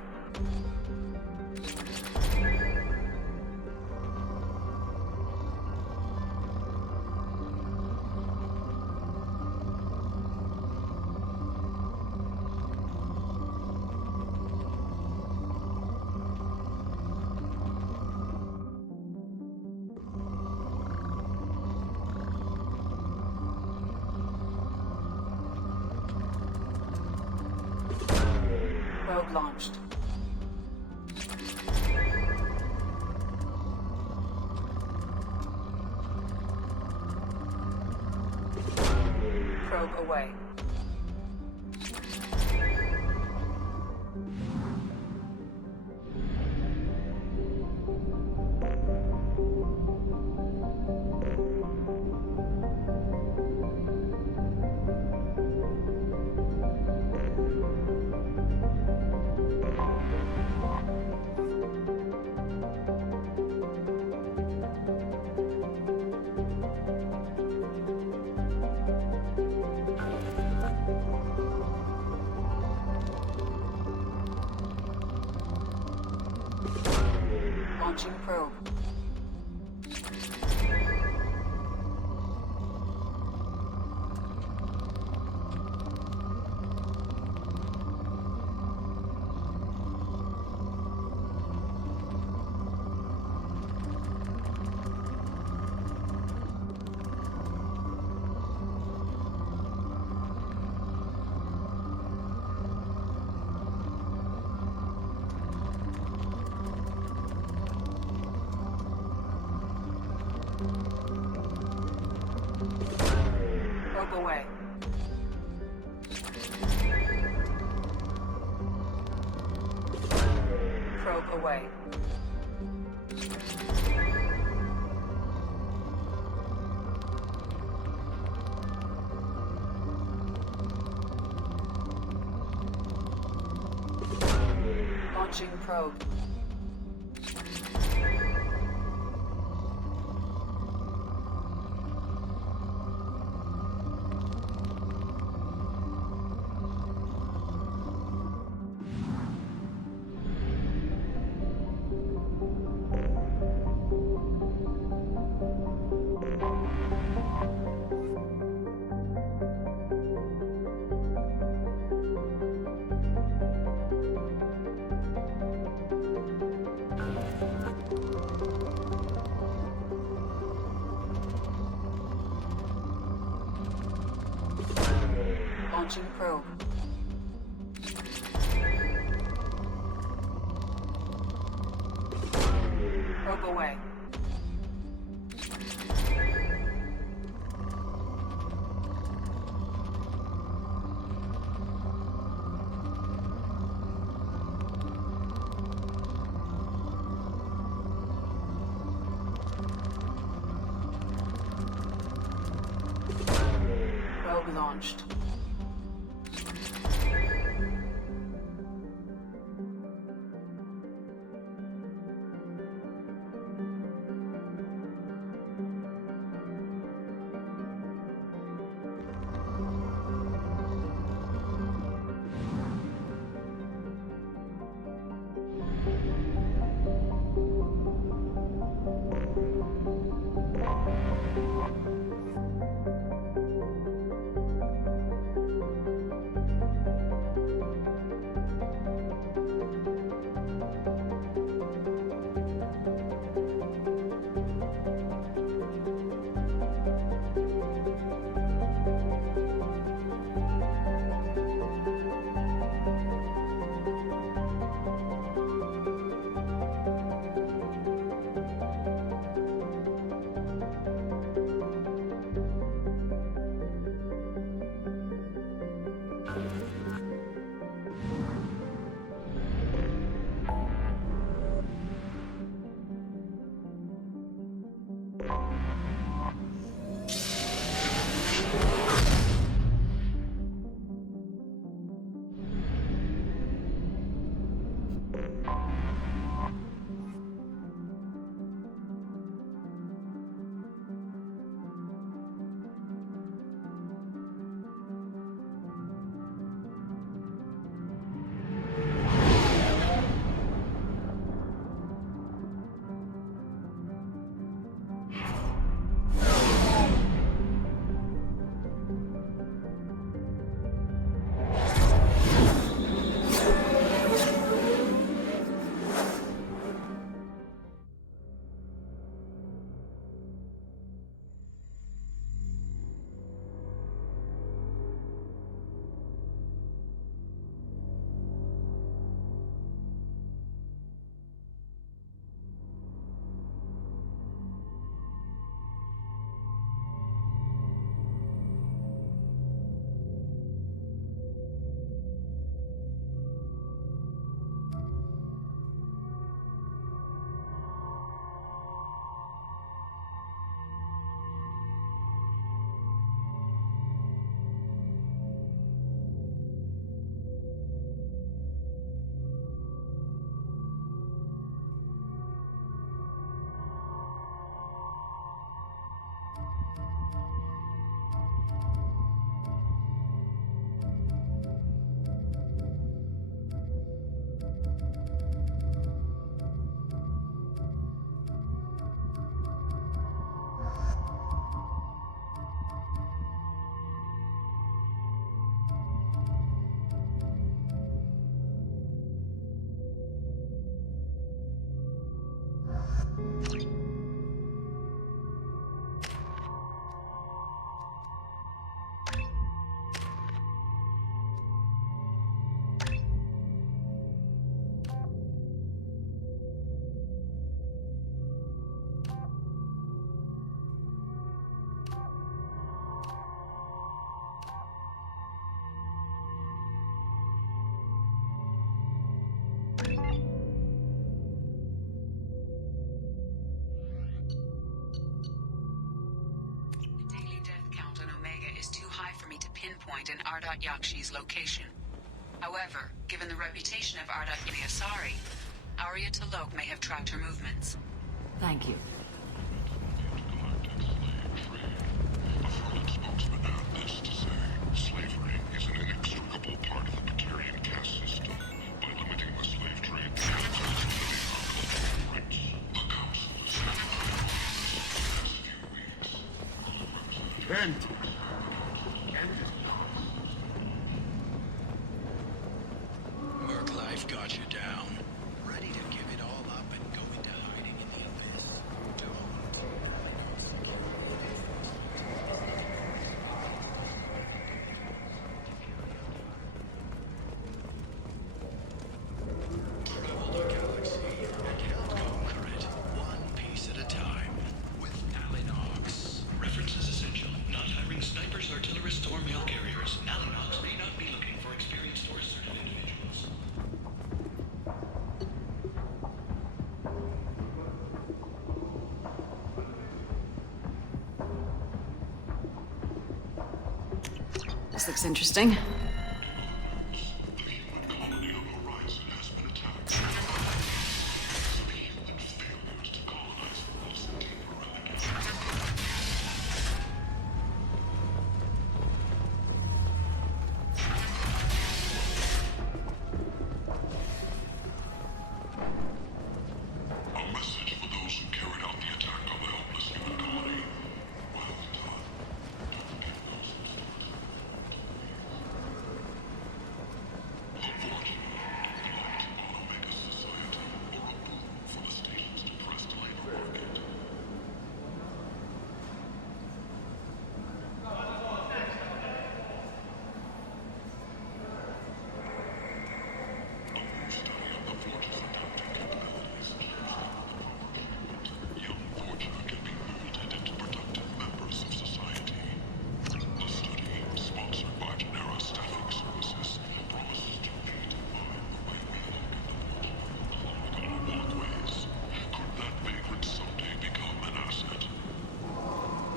Probe launched. Probe away. Launching probe. Probe away. Probe away. Launching probe. Launching probe. Probe away. Probe launched. Pinpoint in Ardat Yakshi's location. However, given the reputation of Ardat Yassari, Arya T'Loak may have tracked her movements. Thank you. Slavery is an inextricable part of the Batarian caste system. By limiting the slave trade, the rights. The Council is Ben! Merc life got you down. Ready to give it all up and go into hiding in the abyss. This looks interesting.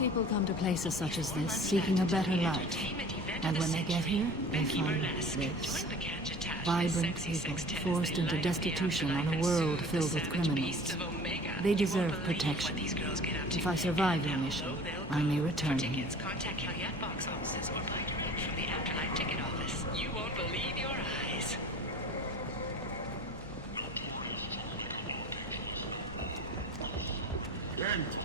People come to places such as this seeking a better life. And when they get here, they find this. Vibrant people forced into destitution on a world filled with criminals. They deserve protection. If I survive your mission, I may return here. Contact Calyette box offices or buy direct from the Afterlife ticket office. You won't believe your eyes. Kent!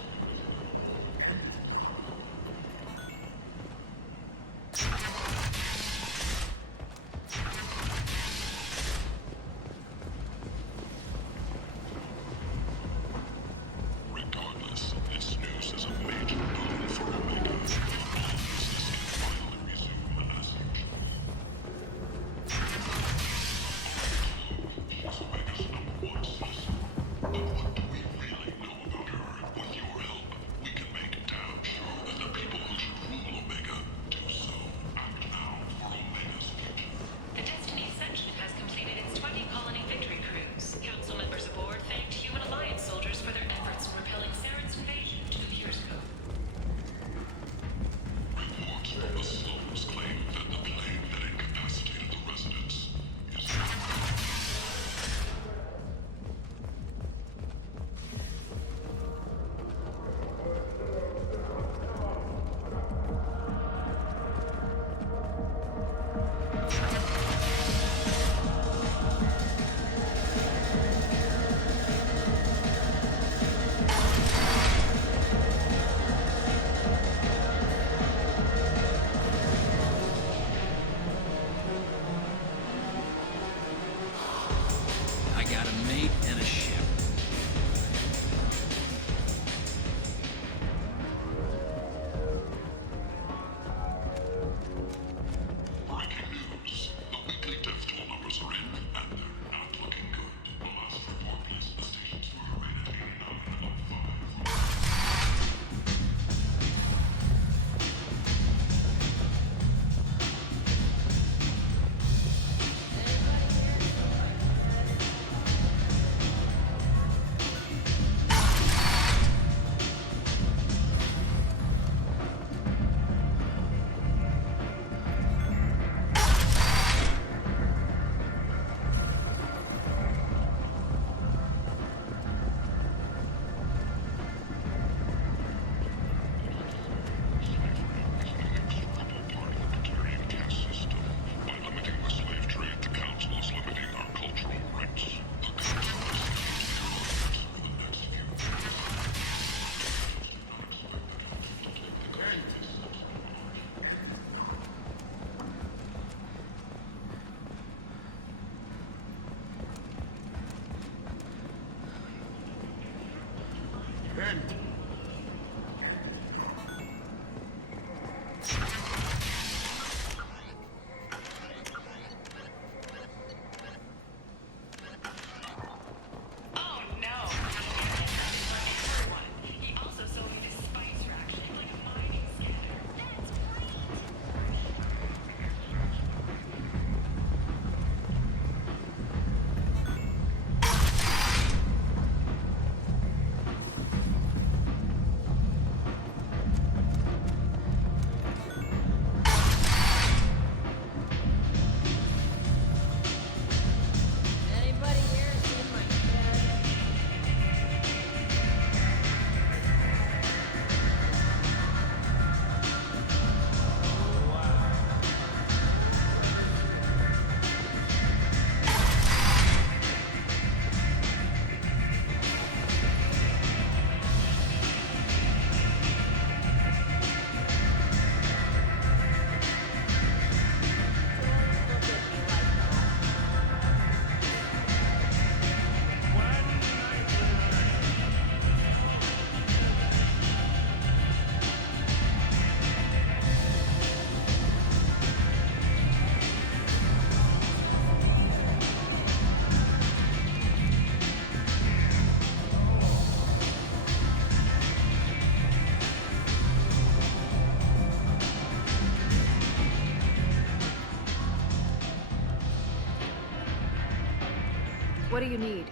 What do you need?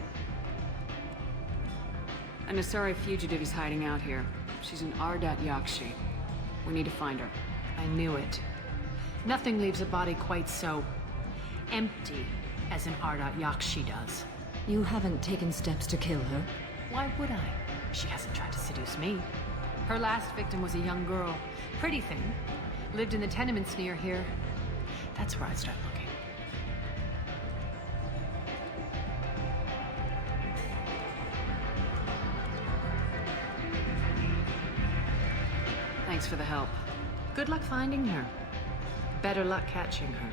An Asari fugitive is hiding out here. She's in Ardat Yakshi. We need to find her. I knew it. Nothing leaves a body quite so empty as an Ardat Yakshi does. You haven't taken steps to kill her? Why would I? She hasn't tried to seduce me. Her last victim was a young girl. Pretty thing. Lived in the tenements near here. That's where I'd start looking. Thanks for the help. Good luck finding her. Better luck catching her.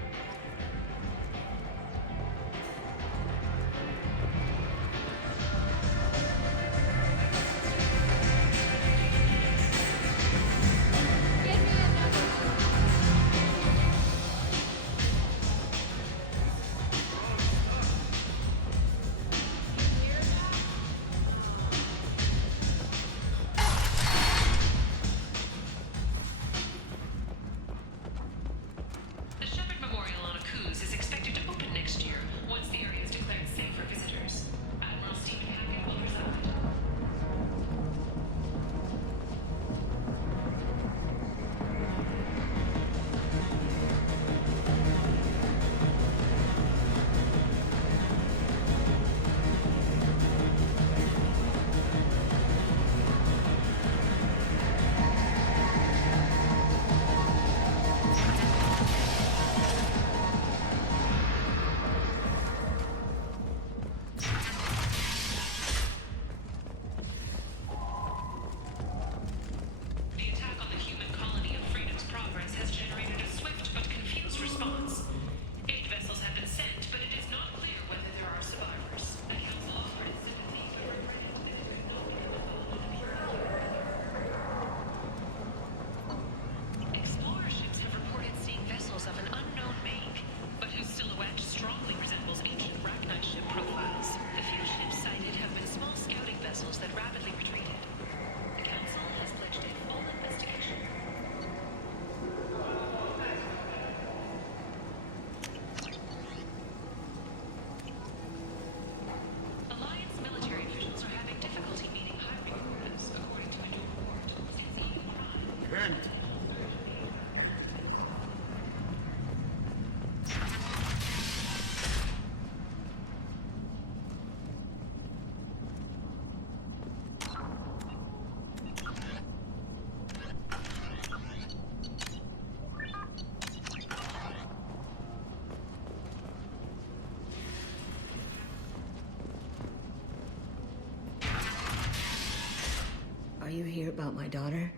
Are you here about my daughter?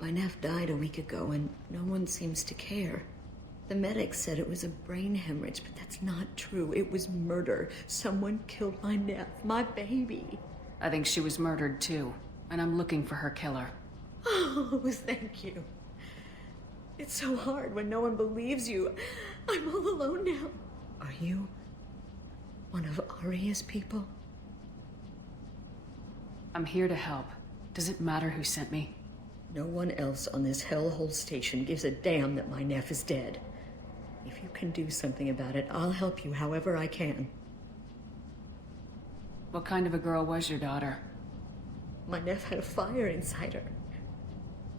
My nephew died a week ago and no one seems to care. The medics said it was a brain hemorrhage, but that's not true. It was murder. Someone killed my nephew, my baby. I think she was murdered too, and I'm looking for her killer. Oh, thank you. It's so hard when no one believes you. I'm all alone now. Are you one of Aria's people? I'm here to help. Does it matter who sent me? No one else on this hellhole station gives a damn that my nephew is dead. If you can do something about it, I'll help you however I can. What kind of a girl was your daughter? My nephew had a fire inside her.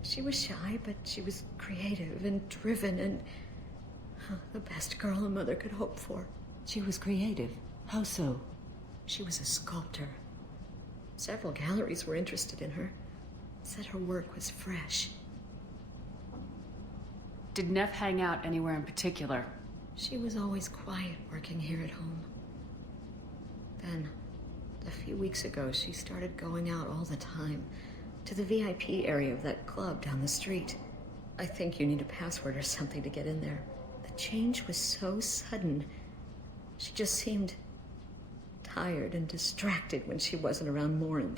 She was shy, but she was creative and driven and the best girl a mother could hope for. She was creative. How so? She was a sculptor. Several galleries were interested in her. Said her work was fresh. Did Neff hang out anywhere in particular? She was always quiet working here at home. Then, a few weeks ago, she started going out all the time to the VIP area of that club down the street. I think you need a password or something to get in there. The change was so sudden. She just seemed tired and distracted when she wasn't around Morinth.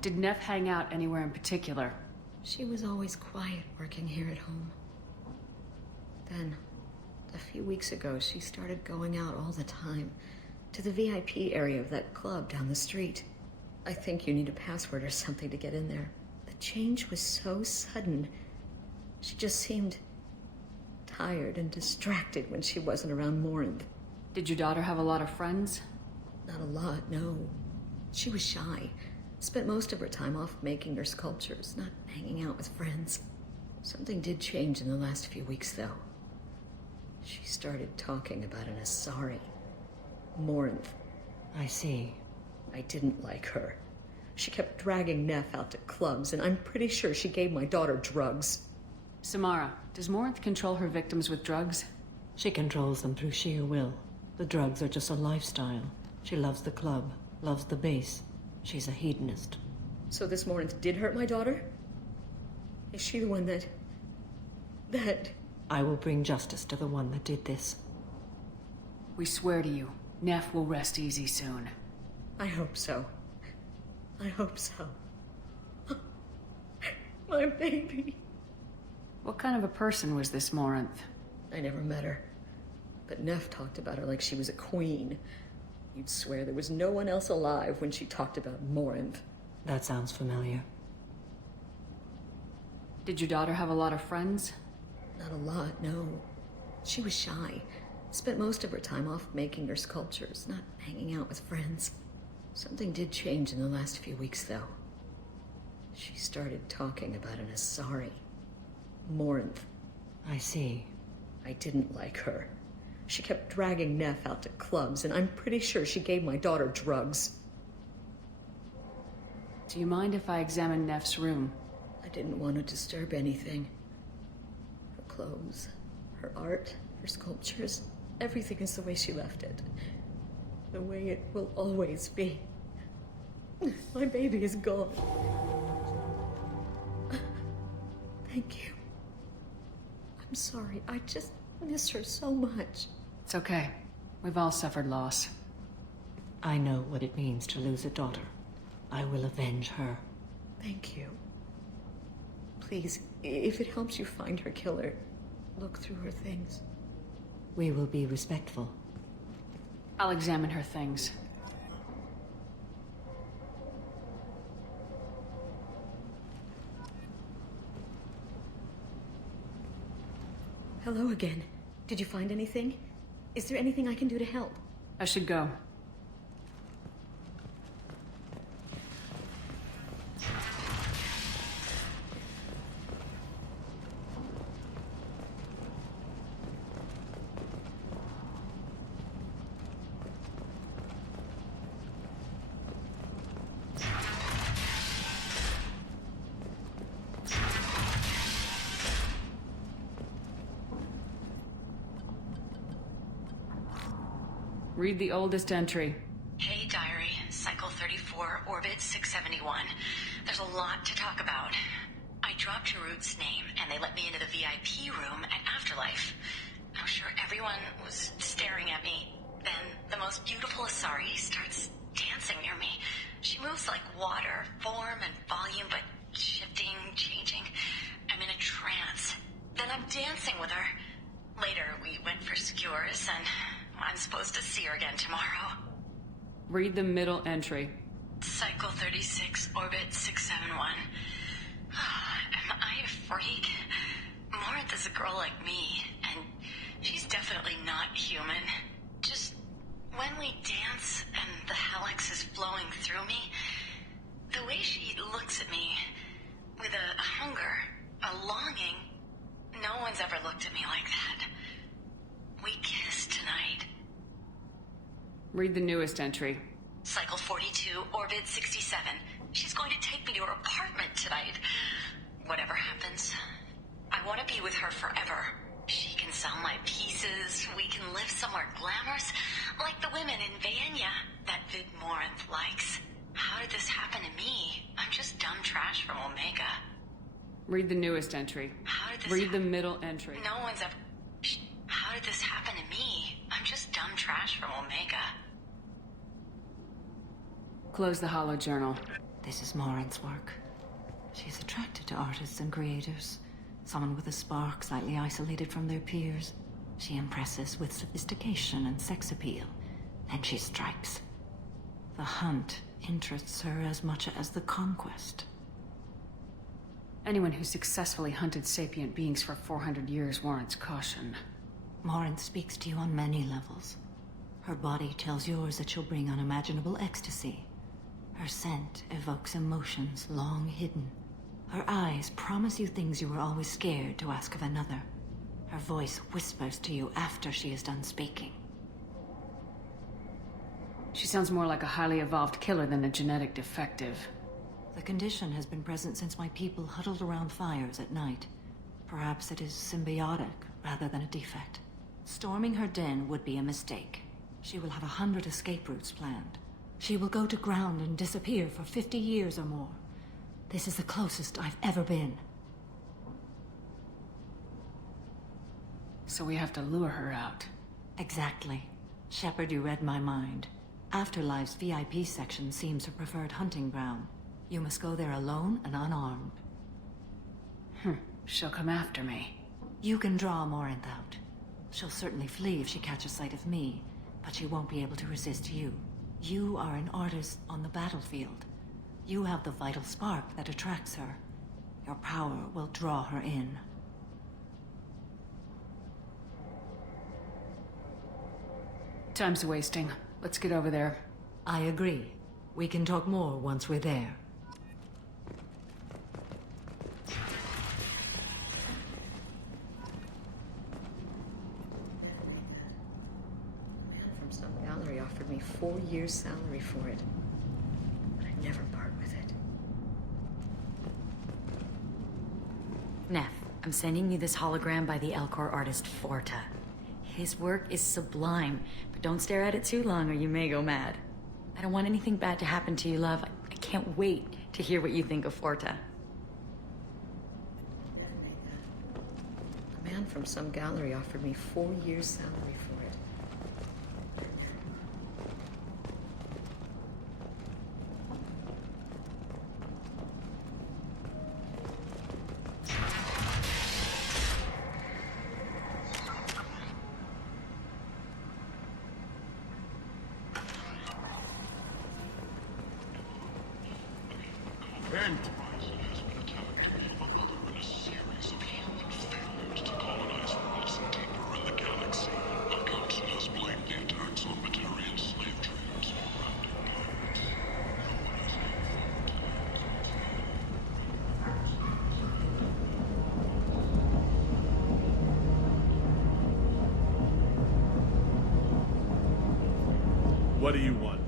Did Neff hang out anywhere in particular? She was always quiet working here at home. Then, a few weeks ago, she started going out all the time to the VIP area of that club down the street. I think you need a password or something to get in there. The change was so sudden. She just seemed tired and distracted when she wasn't around Morinth. Did your daughter have a lot of friends? Not a lot, no. She was shy. Spent most of her time off making her sculptures, not hanging out with friends. Something did change in the last few weeks, though. She started talking about an Asari. Morinth. I see. I didn't like her. She kept dragging Neff out to clubs, and I'm pretty sure she gave my daughter drugs. Samara, does Morinth control her victims with drugs? She controls them through sheer will. The drugs are just a lifestyle. She loves the club, loves the base. She's a hedonist. So this Morinth did hurt my daughter? Is she the one that... I will bring justice to the one that did this. We swear to you, Neff will rest easy soon. I hope so. I hope so. My baby. What kind of a person was this Morinth? I never met her. But Neff talked about her like she was a queen. You'd swear there was no one else alive when she talked about Morinth. That sounds familiar. Did your daughter have a lot of friends? Not a lot, no. She was shy. Spent most of her time off making her sculptures, not hanging out with friends. Something did change in the last few weeks, though. She started talking about an Asari. Morinth. I see. I didn't like her. She kept dragging Neff out to clubs, and I'm pretty sure she gave my daughter drugs. Do you mind if I examine Neff's room? I didn't want to disturb anything. Her clothes, her art, her sculptures, everything is the way she left it. The way it will always be. My baby is gone. Thank you. I'm sorry, I just miss her so much. It's okay. We've all suffered loss. I know what it means to lose a daughter. I will avenge her. Thank you. Please, if it helps you find her killer, look through her things. We will be respectful. I'll examine her things. Hello again. Did you find anything? Is there anything I can do to help? I should go. Read the oldest entry. Hey, Diary. Cycle 34, Orbit 671. There's a lot to talk about. I dropped Jarut's name, and they let me into the VIP room at Afterlife. I'm sure everyone was staring at me. Then the most beautiful Asari starts dancing near me. She moves like water, form and volume, but shifting, changing. I'm in a trance. Then I'm dancing with her. Later, we went for skewers, and I'm supposed to see her again tomorrow. Read the middle entry. Cycle 36, Orbit 671. Am I a freak? Morinth is a girl like me, and she's definitely not human. Just when we dance and the helix is flowing through me, the way she looks at me with a hunger, a longing, no one's ever looked at me like that. We kissed tonight. Read the newest entry. Cycle 42, Orbit 67. She's going to take me to her apartment tonight. Whatever happens, I want to be with her forever. She can sell my pieces. We can live somewhere glamorous, like the women in Vanya that Vid Morinth likes. How did this happen to me? I'm just dumb trash from Omega. Read the newest entry. How did this Read the middle entry. No one's ever... How did this happen to me? I'm just dumb trash from Omega. Close the hollow journal. This is Morinth's work. She's attracted to artists and creators. Someone with a spark, slightly isolated from their peers. She impresses with sophistication and sex appeal. Then she strikes. The hunt interests her as much as the conquest. Anyone who successfully hunted sapient beings for 400 years warrants caution. Morinth speaks to you on many levels. Her body tells yours that she'll bring unimaginable ecstasy. Her scent evokes emotions long hidden. Her eyes promise you things you were always scared to ask of another. Her voice whispers to you after she is done speaking. She sounds more like a highly evolved killer than a genetic defective. The condition has been present since my people huddled around fires at night. Perhaps it is symbiotic rather than a defect. Storming her den would be a mistake. She will have 100 escape routes planned. She will go to ground and disappear for 50 years or more. This is the closest I've ever been. So we have to lure her out. Exactly. Shepard, you read my mind. Afterlife's VIP section seems her preferred hunting ground. You must go there alone and unarmed. She'll come after me. You can draw Morinth out. She'll certainly flee if she catches sight of me, but she won't be able to resist you. You are an artist on the battlefield. You have the vital spark that attracts her. Your power will draw her in. Time's wasting. Let's get over there. I agree. We can talk more once we're there. From some gallery offered me 4 years' salary for it. But I'd never part with it. Neff, I'm sending you this hologram by the Elcor artist Forta. His work is sublime, but don't stare at it too long or you may go mad. I don't want anything bad to happen to you, love. I can't wait to hear what you think of Forta. A man from some gallery offered me 4 years' salary for it. What do you want?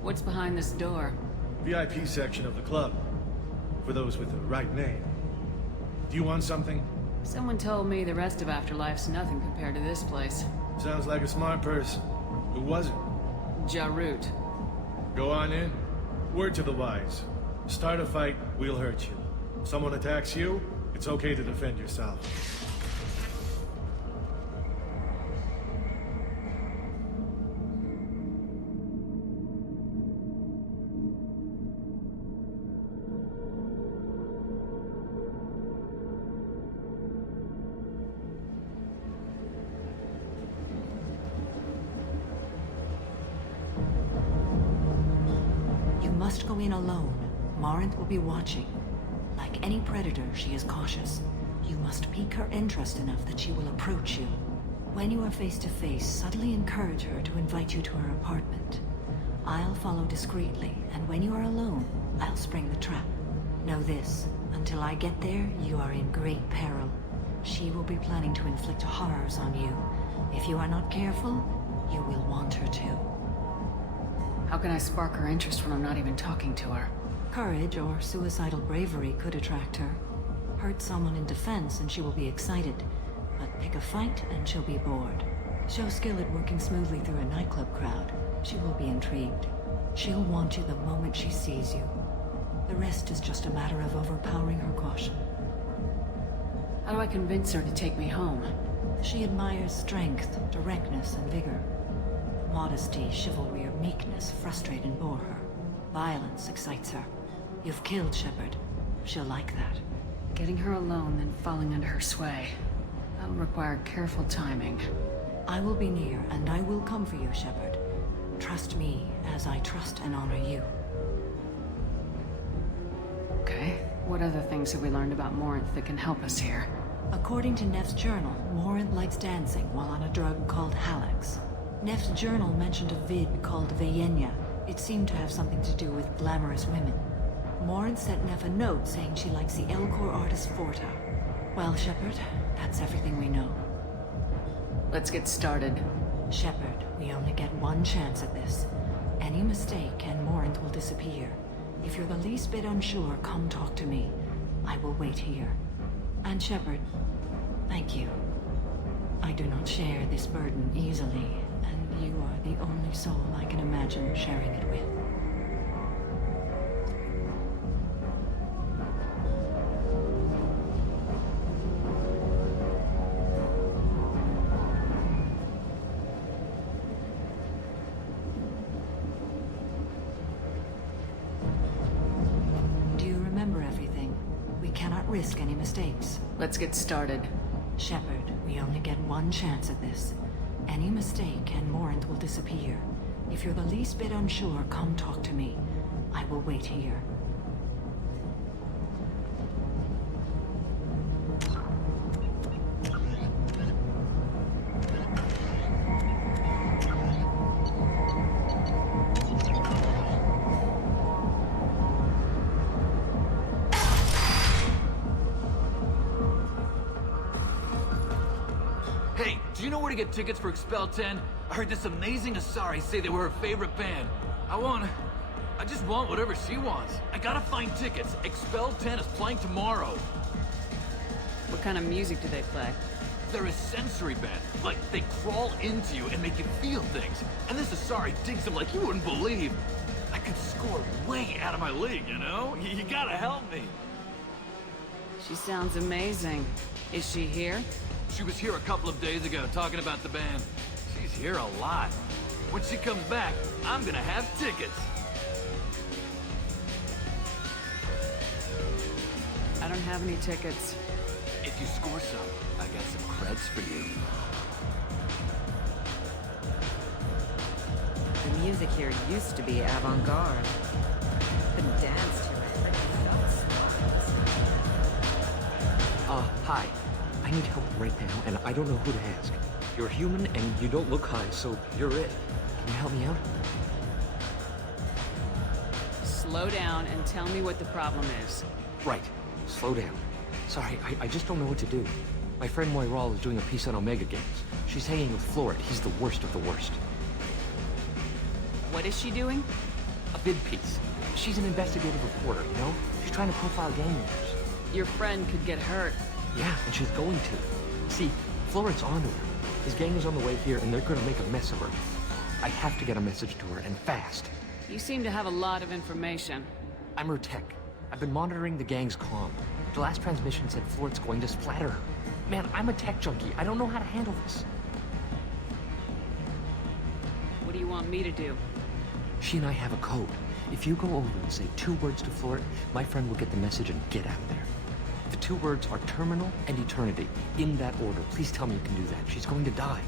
What's behind this door? VIP section of the club. For those with the right name. Do you want something? Someone told me the rest of Afterlife's nothing compared to this place. Sounds like a smart person. Who was it? Jarut. Go on in. Word to the wise. Start a fight, we'll hurt you. If someone attacks you, it's okay to defend yourself. Must go in alone. Morinth will be watching. Like any predator, she is cautious. You must pique her interest enough that she will approach you. When you are face to face, subtly encourage her to invite you to her apartment. I'll follow discreetly, and when you are alone, I'll spring the trap. Know this, until I get there, you are in great peril. She will be planning to inflict horrors on you. If you are not careful, you will want her to. How can I spark her interest when I'm not even talking to her? Courage or suicidal bravery could attract her. Hurt someone in defense and she will be excited. But pick a fight and she'll be bored. Show skill at working smoothly through a nightclub crowd. She will be intrigued. She'll want you the moment she sees you. The rest is just a matter of overpowering her caution. How do I convince her to take me home? She admires strength, directness, and vigor. Modesty, chivalry, or meekness frustrate and bore her. Violence excites her. You've killed Shepard. She'll like that. Getting her alone, then falling under her sway. That'll require careful timing. I will be near, and I will come for you, Shepard. Trust me, as I trust and honor you. Okay. What other things have we learned about Morinth that can help us here? According to Neff's journal, Morinth likes dancing while on a drug called Halax. Neff's journal mentioned a vid called Vayenya. It seemed to have something to do with glamorous women. Morinth sent Neff a note saying she likes the Elcor artist Forta. Well, Shepard, that's everything we know. Let's get started. Shepard, we only get one chance at this. Any mistake and Morinth will disappear. If you're the least bit unsure, come talk to me. I will wait here. And Shepard, thank you. I do not share this burden easily, and you are the only soul I can imagine sharing it with. Do you remember everything? We cannot risk any mistakes. Let's get started. Shepard, we only get one chance at this. Any mistake and Morinth will disappear. If you're the least bit unsure, come talk to me. I will wait here. Hey, do you know where to get tickets for Expel 10? I heard this amazing Asari say they were her favorite band. I just want whatever she wants. I gotta find tickets. Expel 10 is playing tomorrow. What kind of music do they play? They're a sensory band. Like, they crawl into you and make you feel things. And this Asari digs them like you wouldn't believe. I could score way out of my league, you know? You gotta help me. She sounds amazing. Is she here? She was here a couple of days ago talking about the band. She's here a lot. When she comes back, I'm gonna have tickets. I don't have any tickets. If you score some, I got some creds for you. The music here used to be avant-garde. Couldn't dance to it. Hi. I need help right now, and I don't know who to ask. You're human, and you don't look high, so you're it. Can you help me out? Slow down and tell me what the problem is. Right. Slow down. Sorry, I just don't know what to do. My friend Moiral is doing a piece on Omega Games. She's hanging with Florid. He's the worst of the worst. What is she doing? A vid piece. She's an investigative reporter, you know? She's trying to profile gang leaders. Your friend could get hurt. Yeah, and she's going to. See, Florid's onto her. His gang is on the way here, and they're gonna make a mess of her. I have to get a message to her, and fast. You seem to have a lot of information. I'm her tech. I've been monitoring the gang's comm. The last transmission said Florid's going to splatter her. Man, I'm a tech junkie. I don't know how to handle this. What do you want me to do? She and I have a code. If you go over and say 2 words to Florid, my friend will get the message and get out of there. The 2 words are terminal and eternity. In that order. Please tell me you can do that. She's going to die.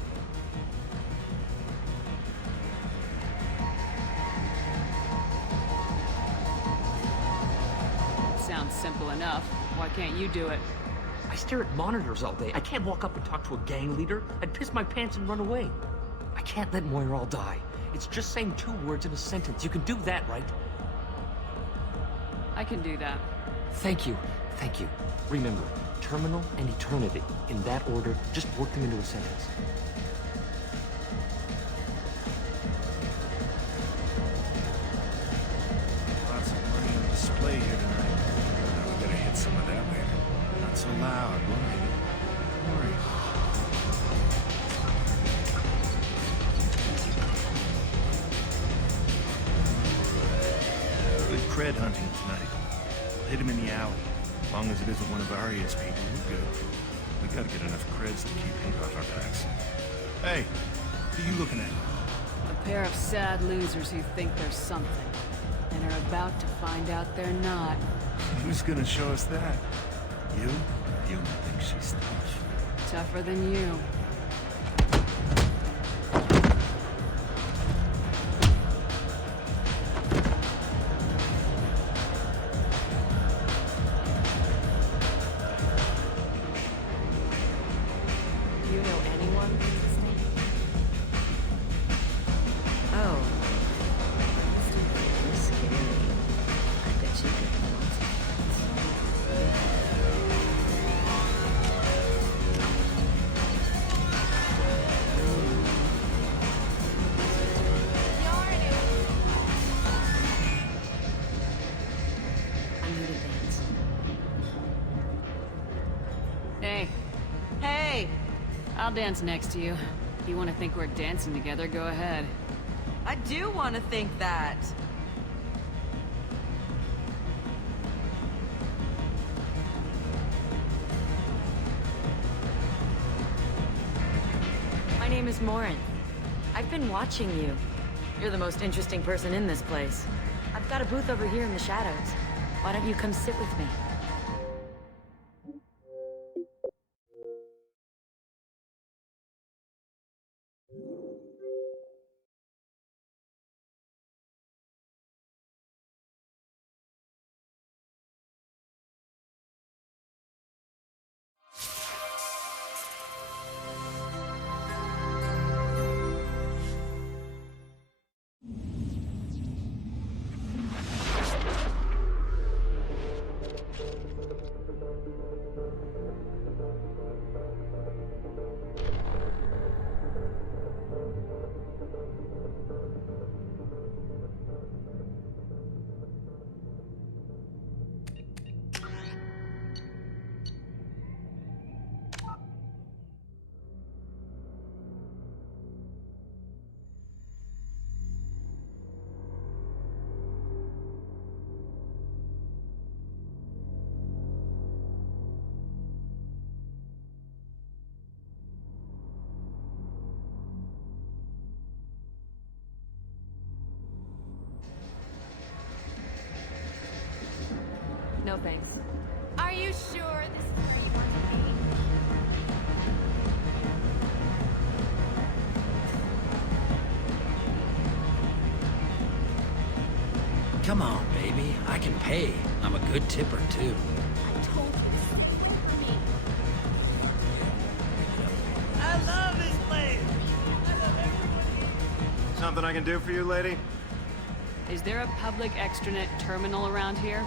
Sounds simple enough. Why can't you do it? I stare at monitors all day. I can't walk up and talk to a gang leader. I'd piss my pants and run away. I can't let Moiral die. It's just saying 2 words in a sentence. You can do that, right? I can do that. Thank you. Thank you. Remember, terminal and eternity. In that order, just work them into a sentence. Lots of money on display here tonight. Now we gotta hit some of that later. Not so loud, will we? Don't worry. Good cred hunting tonight. Hit him in the alley. As long as it isn't one of Arya's people, we're good. We gotta get enough creds to keep him off our backs. Hey, what are you looking at? A pair of sad losers who think they're something, and are about to find out they're not. Who's gonna show us that? You? You think she's tough. Tougher than you. I'll dance next to you. If you want to think we're dancing together, go ahead. I do want to think that. My name is Morin. I've been watching you. You're the most interesting person in this place. I've got a booth over here in the shadows. Why don't you come sit with me? No thanks. Are you sure this is where you want to be? Come on, baby. I can pay. I'm a good tipper, too. I told you. I mean, I love this place! I love everybody! Something I can do for you, lady? Is there a public extranet terminal around here?